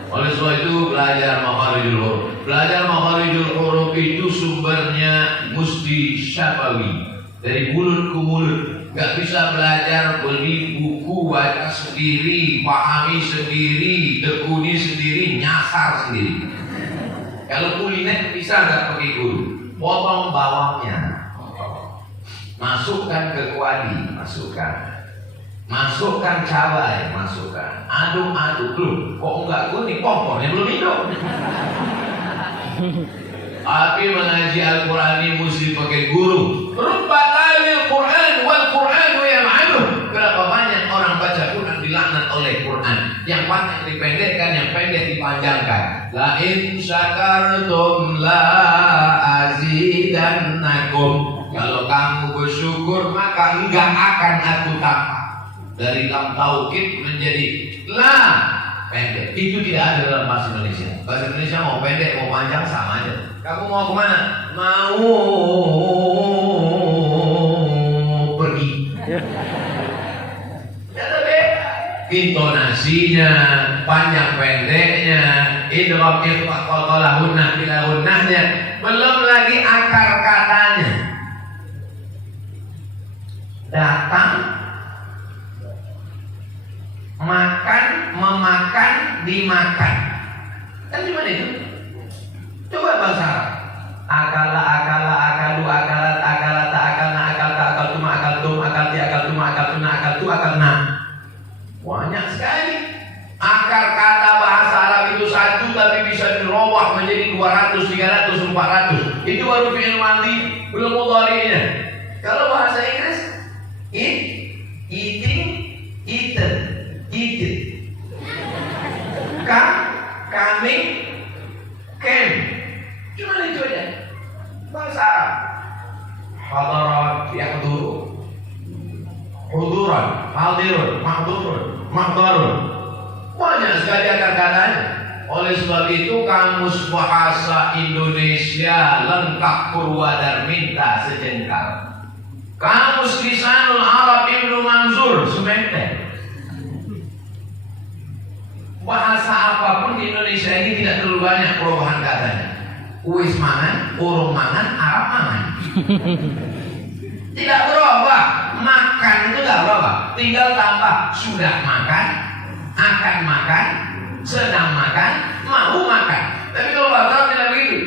Oleh sebab itu belajar makharijul huruf. Belajar makharijul huruf itu sumbernya mesti syafawi, dari mulut ke mulut. Gak bisa belajar beli buku, baca sendiri, pahami sendiri, tekuni sendiri, nyasar sendiri. Kalau kuliner bisa gak pakai guru? Potong bawangnya. Masukkan ke kuali, masukkan cabai, masukkan, aduk-aduk dulu. Kok enggak kuning, kompornya belum hidup. Tapi mengaji Al-Quran ini mesti pakai guru. Rubbatalil Quran wal Quranu yal'anuh. Berapa banyak orang baca Quran dilaknat oleh Quran. Yang panjang dipendekkan, yang pendek dipanjangkan. La in syakartum la azidannakum. Kalau kamu bersyukur maka enggak akan aku tambah. Dari lam taukid menjadi la pendek. Itu tidak ada dalam bahasa Indonesia. Bahasa Indonesia mau pendek mau panjang sama aja. Kamu mau kemana? Mau pergi. intonasinya, panjang pendeknya, idgham ikhfa qalqalahunna bilahunnahnya, belum lagi akar katanya. Datang, makan, memakan, dimakan. Kan cuma itu. Coba bahasa Arab. Akala, akala, akalu, akalat, akalata, akalna, akalta, akaltum, akaltum, akalti, akaltuma, akaltuna, akaltu, akalna. Banyak sekali. Akar kata bahasa Arab itu satu tapi bisa dirubah menjadi 200, 300, 400. Itu baru fi'il madhi, belum mudhari'nya. Kalau bahasa Inggris, eat, eating, eaten, eaten. Come, coming, came. Cuma itu aja. Bahasa Arab. Hadarat, yahduru. Huduran, hadirun, mahdurun, mahdarun. Banyak sekali akar katanya. Oleh sebab itu kamus bahasa Indonesia lengkap Purwadarminta sejengkal. Kamus Lisanul Arab Ibnu Manzur sementek. Bahasa apapun di Indonesia ini tidak terlalu banyak perubahan katanya. Uwis mangan, urung mangan, Arab mangan. Tidak berubah. Makan itu tidak berubah. Tinggal tambah sudah makan, akan makan, sedang makan, mau makan. Tapi kalau bahasa Arab tidak begitu.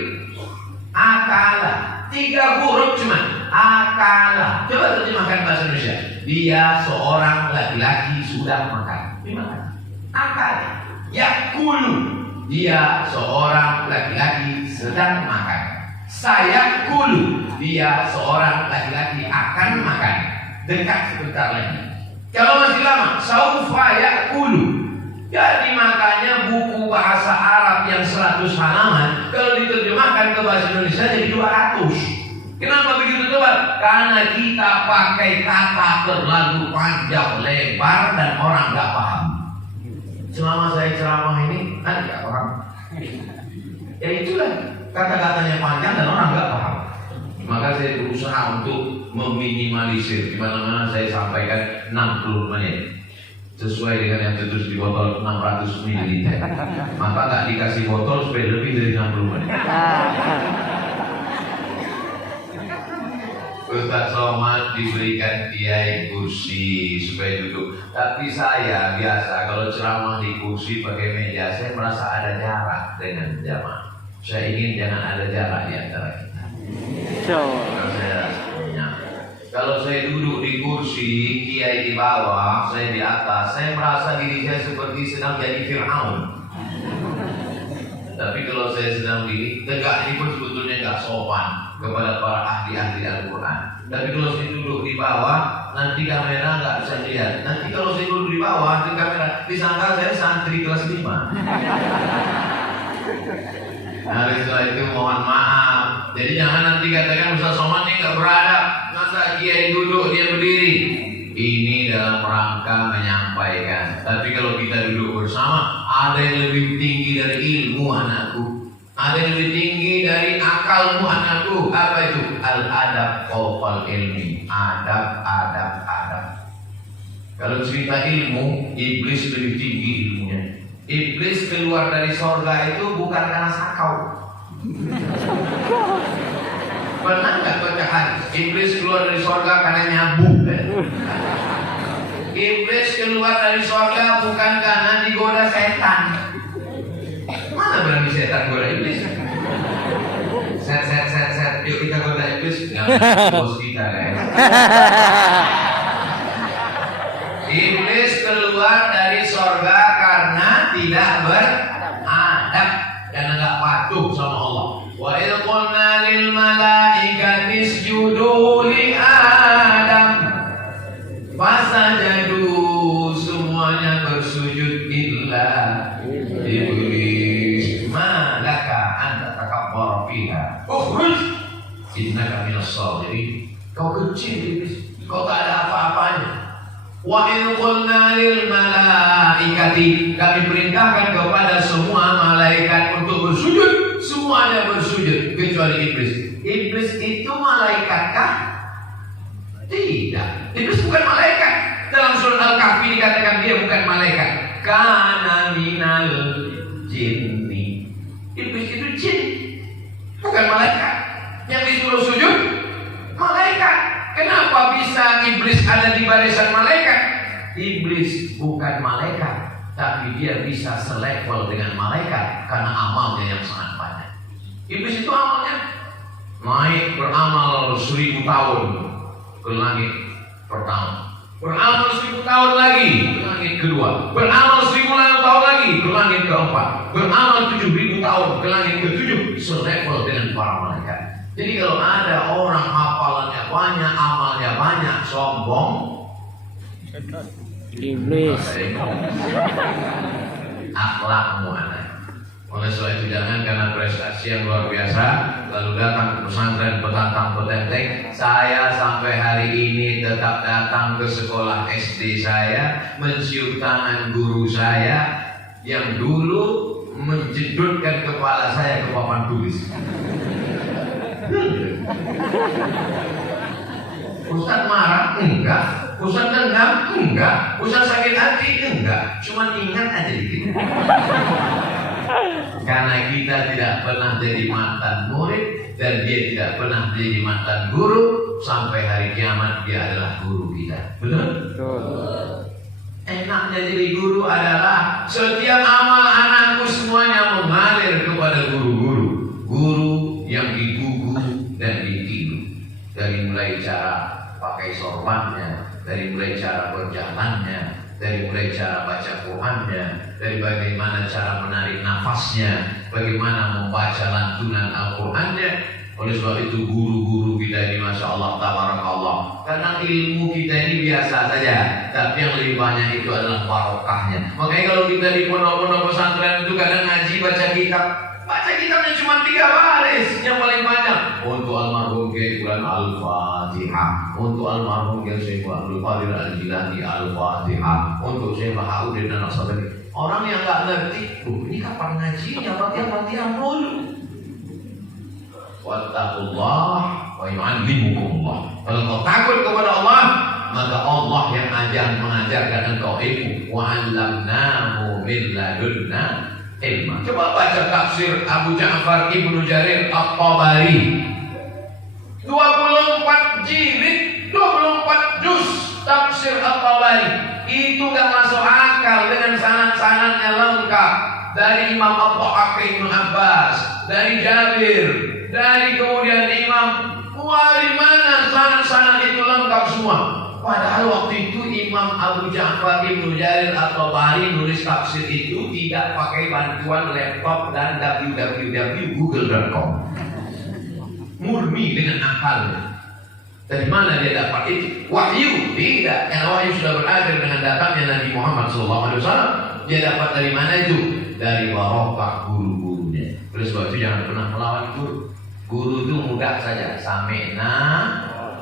Akala, 3 huruf cuma. Akala. Coba terjemahkan bahasa Indonesia. Dia seorang laki-laki sudah makan. Gimana? Akala. Yakulu. Dia seorang laki-laki sedang makan. Saya kulu. Dia seorang laki-laki akan makan. Dekat sebentar lagi. Kalau masih lama, saufa yakulu. Jadi makanya buku bahasa Arab yang 100 halaman kalau diterjemahkan ke bahasa Indonesia jadi 200. Kenapa begitu tebal? Karena kita pakai kata terlalu panjang lebar dan orang nggak paham. Selama saya ceramah ini, ada nggak paham? Ya itulah, kata-katanya panjang dan orang nggak paham. Maka saya berusaha untuk meminimalisir. Di mana-mana saya sampaikan 60 menit sesuai dengan yang tertulis di botol 600 ml. Maka nggak dikasih botol supaya lebih dari 60 menit. Ustaz Somad diberikan kiai kursi supaya duduk. Tapi saya biasa kalau ceramah di kursi pakai meja, saya merasa ada jarak dengan jamaah. Saya ingin jangan ada jarak di antara kita. Kalau saya duduk di kursi, kiai di bawah, saya di atas, saya merasa diri saya seperti sedang jadi Fir'aun. Tapi kalau saya sedang diri, tegak ini pun sebetulnya nggak sopan kepada para ahli-ahli Al-Quran. Tapi kalau saya duduk di bawah, nanti kamera nggak bisa lihat. Nanti kalau saya duduk di bawah, di kamera disangka saya santri kelas 5. Nah, setelah itu mohon maaf. Jadi jangan nanti katakan Ustaz Somad ini nggak beradab. Masa kiai duduk dia berdiri? Ini dalam rangka menyampaikan. Tapi kalau kita duduk bersama, ada yang lebih tinggi dari ilmu anakku. Ada yang lebih tinggi dari akalmu anakku. Apa itu? Al-adab fawqal ilmi. Adab, adab, adab. Kalau cerita ilmu, iblis lebih tinggi ilmunya. Iblis keluar dari sorga itu bukan karena sakau. Pernah nggak baca hadis? Iblis keluar dari sorga karena nyabu. Iblis keluar dari sorga bukan karena digoda setan. Mana berani setan goda iblis? Set. Yuk kita goda iblis. Jangan bos kita guys. Iblis keluar dari sorga karena tidak beradab, karena nggak patuh sama Allah. Wa idh qulna lil malaikati isjudu li Adam fasajadu, semuanya bersujud illa iblis. Malaka anta takabbara fiha ukhruj innaka minas sagirin. Kau kecil iblis, kau tak ada apa-apanya. Wa in qulna lil malaikati, kami perintahkan kepada semua malaikat untuk bersujud, semuanya bersujud kecuali iblis. Iblis itu malaikatkah? Tidak. Iblis bukan malaikat. Dalam surah Al-Kahfi dikatakan dia bukan malaikat. kana minal jinni. Iblis itu jin, bukan malaikat. Yang disuruh sujud malaikat. Kenapa bisa iblis ada di barisan malaikat? Iblis bukan malaikat, tapi dia bisa selevel dengan malaikat karena amalnya yang sangat banyak. Iblis itu amalnya naik beramal 1000 tahun ke langit pertama, beramal 1000 tahun lagi ke langit kedua, beramal 1000 tahun lagi ke langit keempat, beramal 7000 tahun ke langit ketujuh, selevel dengan para malaikat. Jadi kalau ada orang hafalannya banyak, amalnya banyak, sombong, Iblis. akhlakmu anak. Oleh sebab itu jangan karena prestasi yang luar biasa lalu datang ke pesantren petantang petenteng. Saya sampai hari ini tetap datang ke sekolah SD saya, mencium tangan guru saya yang dulu menjedutkan kepala saya ke papan tulis. Ustaz marah? Enggak. Ustaz dendam? Enggak. Ustaz sakit hati? Enggak. Cuma ingat aja dikit. Karena kita tidak pernah jadi mantan murid dan dia tidak pernah jadi mantan guru, sampai hari kiamat dia adalah guru kita. Benar? Enaknya jadi guru adalah setiap amal anakku semuanya mengalir kepada guru-guru, guru yang digugu dan ditiru. Dari mulai cara pakai sorbannya, dari mulai cara berjalannya, dari mulai cara baca Qurannya, dari bagaimana cara menarik nafasnya, bagaimana membaca lantunan Al-Qurannya. Oleh sebab itu guru-guru kita ini Masya Allah, tabarakallah. Karena ilmu kita ini biasa saja, tapi yang lebih banyak itu adalah barokahnya. Makanya kalau kita di pondok-pondok pesantren itu kadang ngaji baca kitab, baca kitabnya cuma 3 baris yang paling banyak. Untuk almarhum Kiai Fulan Al-Fatihah, untuk almarhum Kiai Syekh Abdul Qadir Al-Jilani Al-Fatihah, untuk Syekh Bahauddin dan Al-Sabari. Orang yang nggak ngerti, ini kapan ngajinya? Fatihah mulu. Wattaqullah wa yu'allimukumullah. Kalau kau takut kepada Allah, maka Allah yang mengajarkan engkau ilmu. Wa 'allamnahu min ladunna ilma. Coba baca tafsir Abu Ja'far Ibnu Jarir At-Tabari. 24 jilid, 24 juz tafsir At-Tabari. Itu gak masuk akal dengan sanad-sanadnya lengkap. Dari Imam At-Tahaqqi Ibnu Abbas, dari Jabir, dari kemudian Imam, dari mana sanad-sanad itu lengkap semua. Padahal waktu itu Imam Abu Ja'far Ibnu Jarir At-Tabari nulis tafsir itu tidak pakai bantuan laptop dan www.google.com. Murni dengan akalnya. Dari mana dia dapat itu? Wahyu? Tidak. Karena wahyu sudah berakhir dengan datangnya Nabi Muhammad SAW. Dia dapat dari mana itu? Dari barokah guru-gurunya. Oleh sebab itu jangan pernah melawan guru. Guru itu mudah saja. Sami'na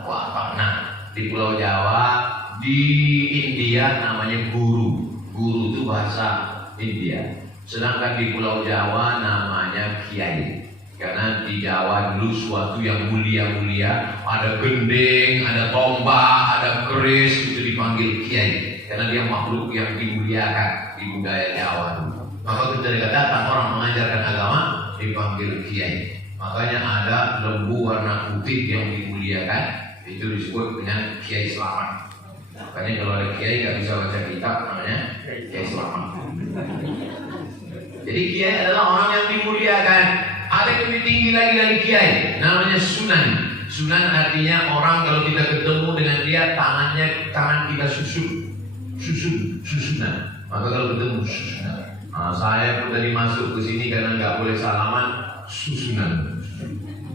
wa ata'na. Di Pulau Jawa, di India namanya guru. Guru itu bahasa India. Sedangkan di Pulau Jawa namanya kiai. Karena di Jawa dulu suatu yang mulia-mulia, ada gending, ada tombak, ada keris, itu dipanggil kiai. Karena dia makhluk yang dimuliakan di budaya Jawa dulu. Maka ketika datang orang mengajarkan agama, dipanggil kiai. Makanya ada lembu warna putih yang dimuliakan, itu disebut dengan Kiai Selamat. Makanya kalau ada kiai nggak bisa baca kitab, namanya Kiai Selamat. Jadi kiai adalah orang yang dimuliakan. Ada yang lebih tinggi lagi dari kiai, namanya sunan. Sunan artinya orang kalau kita ketemu dengan dia, tangan kita susunan. Maka kalau ketemu susunan. Nah, saya pun tadi masuk ke sini karena nggak boleh salaman, susunan.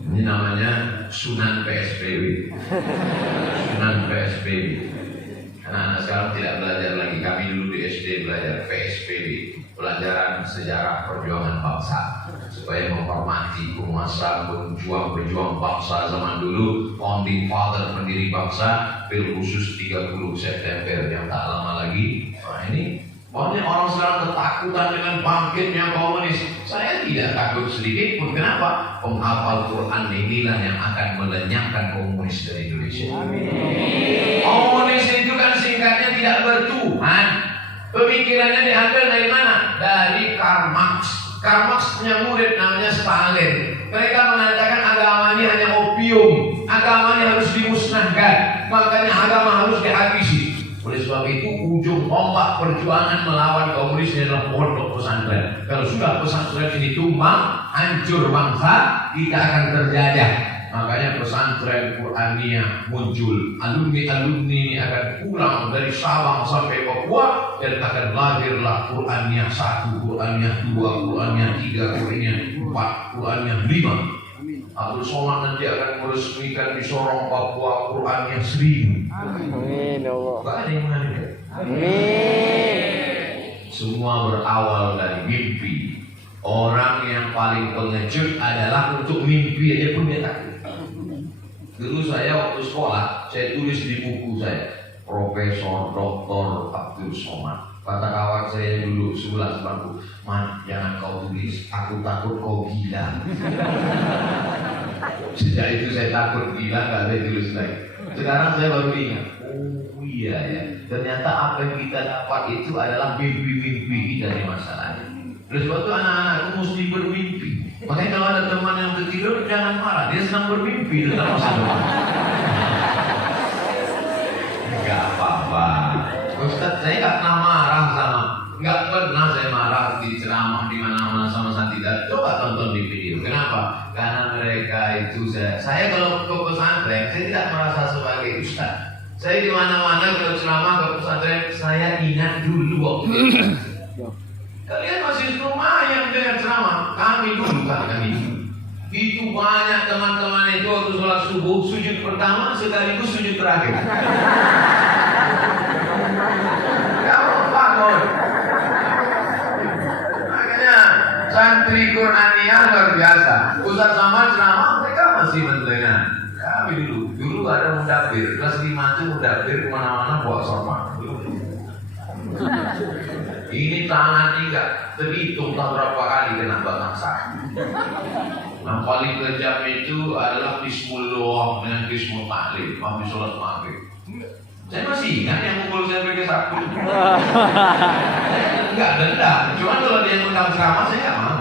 Ini namanya Sunan PSBB. Sunan PSBB. Anak-anak sekarang tidak belajar lagi. Kami dulu di SD belajar PSBB, pelajaran sejarah perjuangan bangsa, supaya menghormati penguasa, pejuang bangsa zaman dulu, founding father, pendiri bangsa, bil khusus 30 September yang tak lama lagi. Nah ini banyak orang sekarang ketakutan dengan bangkitnya komunis. Saya tidak takut sedikit pun. Kenapa? Penghafal Quran inilah yang akan melenyapkan komunis dari Indonesia. Amin. Komunis itu kan singkatnya tidak bertuhan. Pemikirannya diambil dari mana? Dari Karl Marx. Karl Marx punya murid namanya Stalin. Mereka mengatakan agama ini hanya opium, agama ini harus dimusnahkan, makanya agama harus dihabisi. Oleh sebab itu ujung tombak perjuangan melawan komunis adalah pondok pesantren. Kalau sudah pesantren ini tumbang, hancur bangsa, kita akan terjajah. Makanya pesantren Qur'aniyah muncul. Alumni-alumni ini akan pulang dari Sabang sampai Papua dan akan lahirlah Qur'aniyah 1, Qur'aniyah 2, Qur'aniyah 3, Qur'aniyah 4, Qur'aniyah 5. Abdul Somad nanti akan meresmikan di Sorong Papua Qur'aniyah 1000. Amin ya Allah. Gak ada yang mengalir. Amin. Semua berawal dari mimpi. Orang yang paling pengecut adalah untuk mimpi aja pun dia takut. Dulu saya waktu sekolah, saya tulis di buku saya, Profesor Dr. Abdul Somad. Kata kawan saya dulu sebelah sebangku, "Man, jangan kau tulis, aku takut kau gila." Sejak itu saya takut gila, nggak ada tulis lagi. Sekarang saya baru ingat, oh iya ya, ternyata apa yang kita dapat itu adalah mimpi-mimpi kita di masa lalu. Oleh sebab itu anak-anakku mesti bermimpi. Makanya kalau ada teman yang tertidur, jangan marah, dia sedang bermimpi dalam masa depan. Gak apa-apa. Ustaz, saya gak pernah marah gak pernah saya marah di ceramah di mana-mana sama Santidat. Coba tonton di video. Kenapa? Karena mereka itu saya kalau ke pesantren, saya tidak merasa sebagai ustaz. Saya di mana-mana kalau ceramah ke pesantren, saya ingat dulu waktu itu. Kalian masih lumayan dengan ceramah. Kami dulu itu banyak teman-teman itu waktu sholat subuh sujud pertama sekaligus sujud terakhir. Makanya santri Qur'aniyah luar biasa. Ustaz Samad ceramah mereka masih mendengar. Kami dulu ada mudabir kelas 5 itu mudabir kemana-mana bawa sorma. Ini tangan enggak terhitung tak berapa kali kena batang sapi. Yang paling kejam itu adalah Bismul doang dengan Bismul Taklim habis sholat maghrib. Saya masih ingat yang mukul saya pakai sapu. Enggak dendam, cuma kalau dia mengundang ceramah saya nggak mau.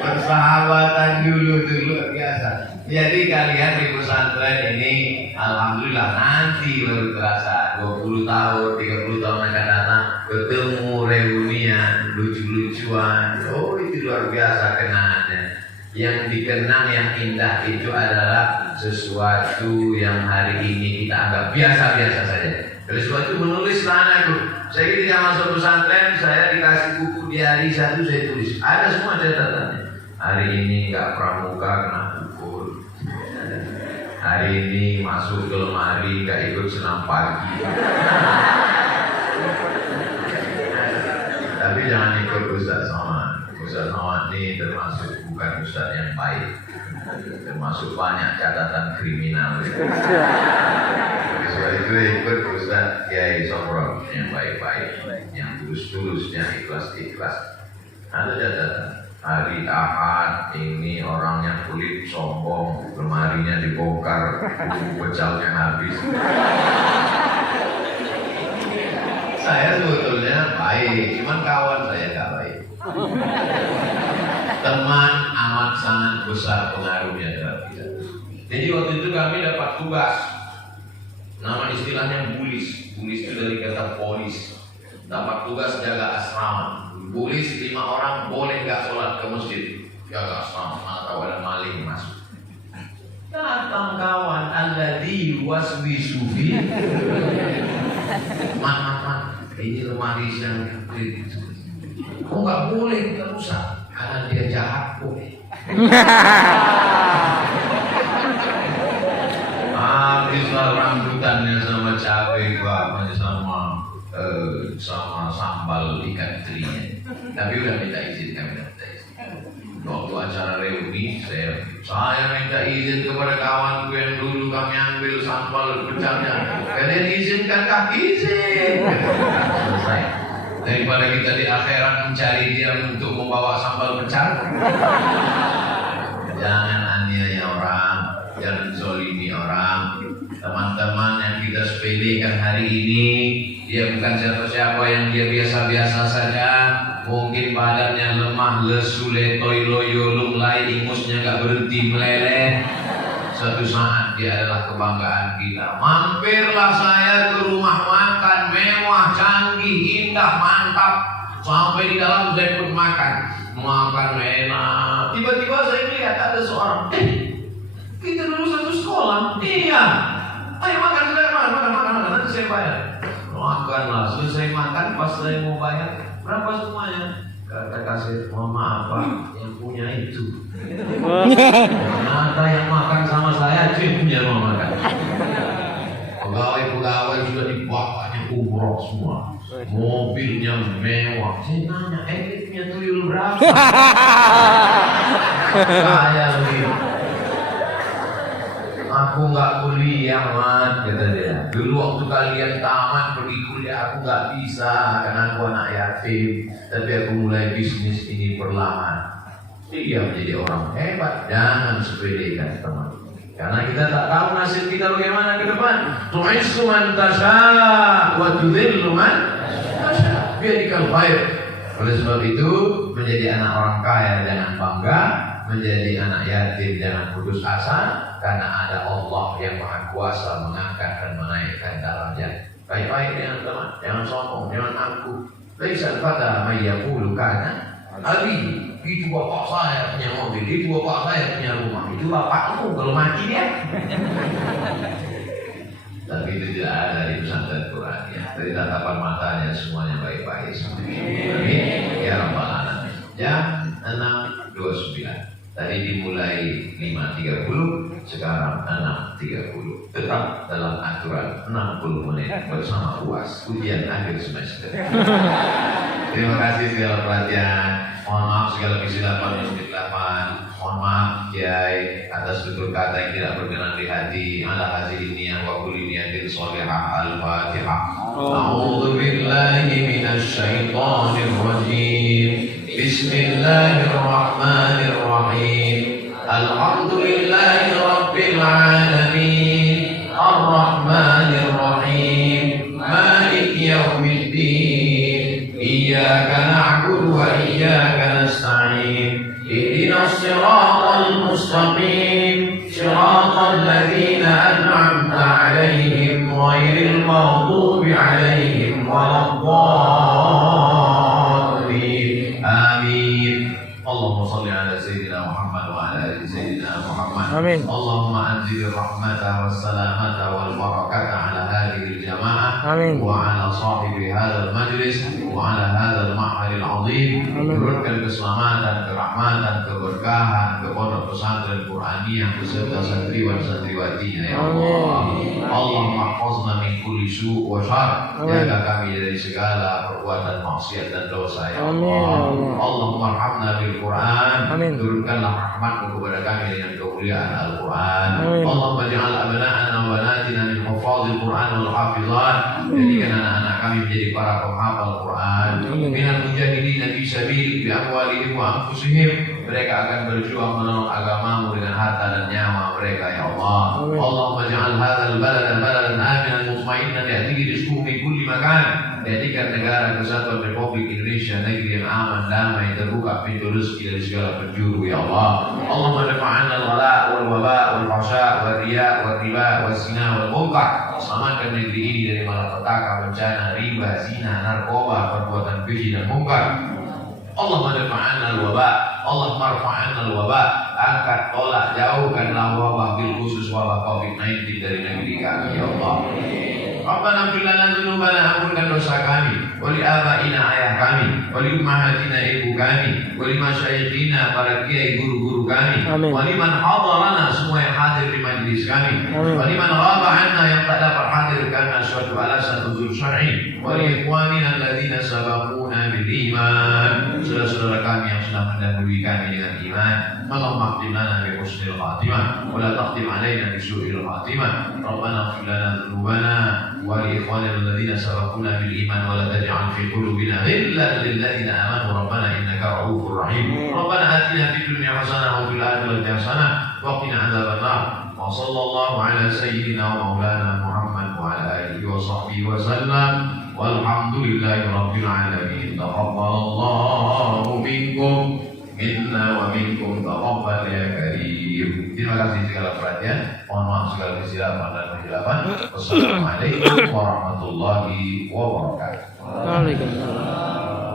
Persahabatan dulu luar biasa. Jadi kalian di pesantren ini alhamdulillah nanti baru terasa 20 tahun, 30 tahun akan datang ketemu reunian, lucu-lucuan. Oh itu luar biasa kenangannya. Yang dikenang yang indah itu adalah sesuatu yang hari ini kita anggap biasa-biasa saja. Oleh sebab itu menulislah anakku. Saya ketika masuk pesantren, saya dikasih buku di hari satu saya tulis. Ada semua catatannya. Hari ini nggak pramuka kena pukul. Hari ini masuk ke lemari nggak ikut senam pagi. Tapi jangan ikut Ustaz Somad. Ustaz Somad ini termasuk bukan Ustaz yang baik. Termasuk banyak catatan kriminal. Sebab itu ikut Ustaz Kiai Somron yang baik-baik, yang tulus-tulus, yang ikhlas-ikhlas. Ada catatan. Hari Ahad ini orangnya kulit sombong, lemarinya dibongkar, pecalnya habis. Saya sebetulnya baik, cuman kawan saya nggak baik. Teman amat sangat besar pengaruhnya dalam kita. Jadi waktu itu kami dapat tugas, nama istilahnya bulis. Bulis itu dari kata polis. Dapat tugas jaga asrama. Bulis 5 orang boleh nggak sholat ke masjid, jaga asrama, atau ada maling masuk. Datang kawan alladzi waswisu fi man ini lemari yang kredit. Oh nggak boleh, nggak usah, karena dia jahat boleh. Habislah rambutannya sama cabai gua, sama sambal ikan terinya. Tapi udah minta izin, kami udah minta izin. Waktu acara reuni, saya minta izin kepada kawanku yang dulu kami ambil sambal pecahnya. Kalian izinkankah? Izin. Selesai. Daripada kita di akhirat mencari dia untuk membawa sambal pecah. Jangan aniaya orang, jangan zolimi orang. teman-teman yang kita sepelekan hari ini, dia bukan siapa-siapa yang dia biasa-biasa saja. Mungkin badannya lemah, lesu, letoy, loyo, lunglai, ingusnya gak berhenti meleleh. Suatu saat dia adalah kebanggaan kita. Mampirlah saya ke rumah makan mewah, canggih, indah, mantap. Sampai di dalam saya pun makan enak. Tiba-tiba saya lihat ada seorang, kita dulu satu sekolah. Iya, ayo makan, nanti saya bayar. Makanlah, selesai makan, pas saya mau bayar, berapa semuanya? Kata kasir, mohon maaf Pak, yang punya itu. Ternyata yang makan sama saya itu yang punya rumah makan. Pegawai-pegawai juga dibawanya umroh semua, mobilnya mewah. Saya nanya, punya tuyul berapa? Saya begitu. Aku nggak kuliah, Mat, kata dia. Dulu waktu kalian tamat pergi kuliah, aku nggak bisa karena aku anak yatim. Tapi aku mulai bisnis ini perlahan. Dia menjadi orang hebat. Jangan sepelekan teman. Karena kita tak tahu nasib kita bagaimana ke depan. Tu'izzu man tasha' wa tudhillu man tasha'. Biyadikal khair. Oleh sebab itu, menjadi anak orang kaya jangan bangga, menjadi anak yatim jangan putus asa, karena ada Allah yang Maha Kuasa mengangkat dan menaikkan derajat. Baik-baik dengan teman, jangan sombong, jangan angkuh. Laisa pada may yaqulu kana abi. Itu bapak saya punya mobil, itu bapak saya punya rumah, itu bapakmu kalau mati dia. Tapi itu tidak ada di pesantren Quran ya. Dari tatapan matanya semuanya baik-baik. Amin. Ya Rabbal Alamin. Jam 6.29. Tadi dimulai 5.30, sekarang 6.30. Tetap dalam aturan 60 menit bersama UAS, ujian akhir semester. Terima kasih segala perhatian. Mohon maaf segala kesilapan yang kesilapan. Mohon maaf Kiai atas tutur kata yang tidak berkenan di hati. Ala hasil niyah wa kulli niyatin sholihah. Al-Fatihah. A'udzu billahi minasy syaithanir rajim. Bismillahirrahmanirrahim. Alhamdulillahi rabbil alamin. Ar-Rahmanir Rahim. Maliki yaumiddin. Iyyaka na'budu wa iyyaka nasta'in. Ihdinas siratal mustaqim. Siratal ladzina an'amta 'alaihim ghairil maghdubi 'alaihim waladdallin. Amin. Allahumma shalli ala sayyidina Muhammad wa ala ali sayyidina Muhammad. Amin. Allahumma anzil rahmata was salamata wal barakata ala hadhihi al jamaah. Amin. Wa ala sahibi hadzal majlis wa ala hadzal ma'had al azim. Turunkan keselamatan, kerahmatan, keberkahan ke pondok pesantren Qur'aniyah beserta santriwan santriwatinya ya Allah. Allahumma hafizna min kulli su' wa syarr. Jaga kami dari segala perbuatan maksiat dan dosa ya Allah. Allahumma arhamna bil Quran. Turunkanlah rahmat-Mu kepada kami dengan kemuliaan Al-Quran. Allahumma ja'al abna'ana wa banatina min hufazil Quran wal hafizat. Jadikan anak-anak kami menjadi para penghafal Quran. Minal mujahidin fi sabilik bi amwalihim wa anfusihim. Mereka akan berjuang menolong agama-Mu dengan harta dan nyawa mereka ya Allah. Allahumma ja'al hadzal balada baladan aminan mutma'innan ya'tihi rizquhu min kulli makan. Jadikan negara kesatuan Republik Indonesia negeri yang aman, damai, terbuka pintu rezeki dari segala penjuru ya Allah. Allahumma dafa'anna al-ghala wal waba wal fahsya wal riya wal riba wal zina wal munkar. Selamatkan negeri ini dari malapetaka, bencana, riba, zina, narkoba, perbuatan keji dan munkar. Allahumma dafa'anna al-waba, Allahumma rfa'anna al-waba. Angkat, tolak, jauhkanlah wabah bil khusus wabah COVID-19 dari negeri kami ya Allah. Rabbana ighfir lana dzunubana, ampunkan dosa kami, wa li abaina ayah kami, wa li ummahatina ibu kami, wa li masyayikhina para kiai guru-guru kami, wa liman hadarana semua yang hadir di majlis kami, wa liman ghaba anna yang tak dapat hadir karena suatu alasan uzur syar'i, wa li ikhwanina alladziina sabaquna bil iman. Saudara-saudara kami yang sudah mendahului kami dengan iman. Allahumma khtim lana bi husnil khatimah wa la takhtim alaina bi su'il khatimah. Rabbana ighfir lana dzunubana wa li ikhwanina alladziina sabaquna bil iman wa la taj'al fi qulubina ghillan lil ladziina amanu rabbana innaka ra'ufur rahim. Rabbana atina fid dunya hasanah wa fil akhirati hasanah wa qina adzabannar. Wassallallahu ala sayyidina wa maulana Muhammad wa ala alihi wa sahbihi wa sallam. Walhamdulillahi rabbil alamin. Taqabbalallahu minkum minna wa minkum taqabbal ya karim. Terima kasih segala perhatian. Mohon maaf segala kesilapan dan kehilafan. Wassalamualaikum warahmatullahi wabarakatuh. Waalaikumsalam.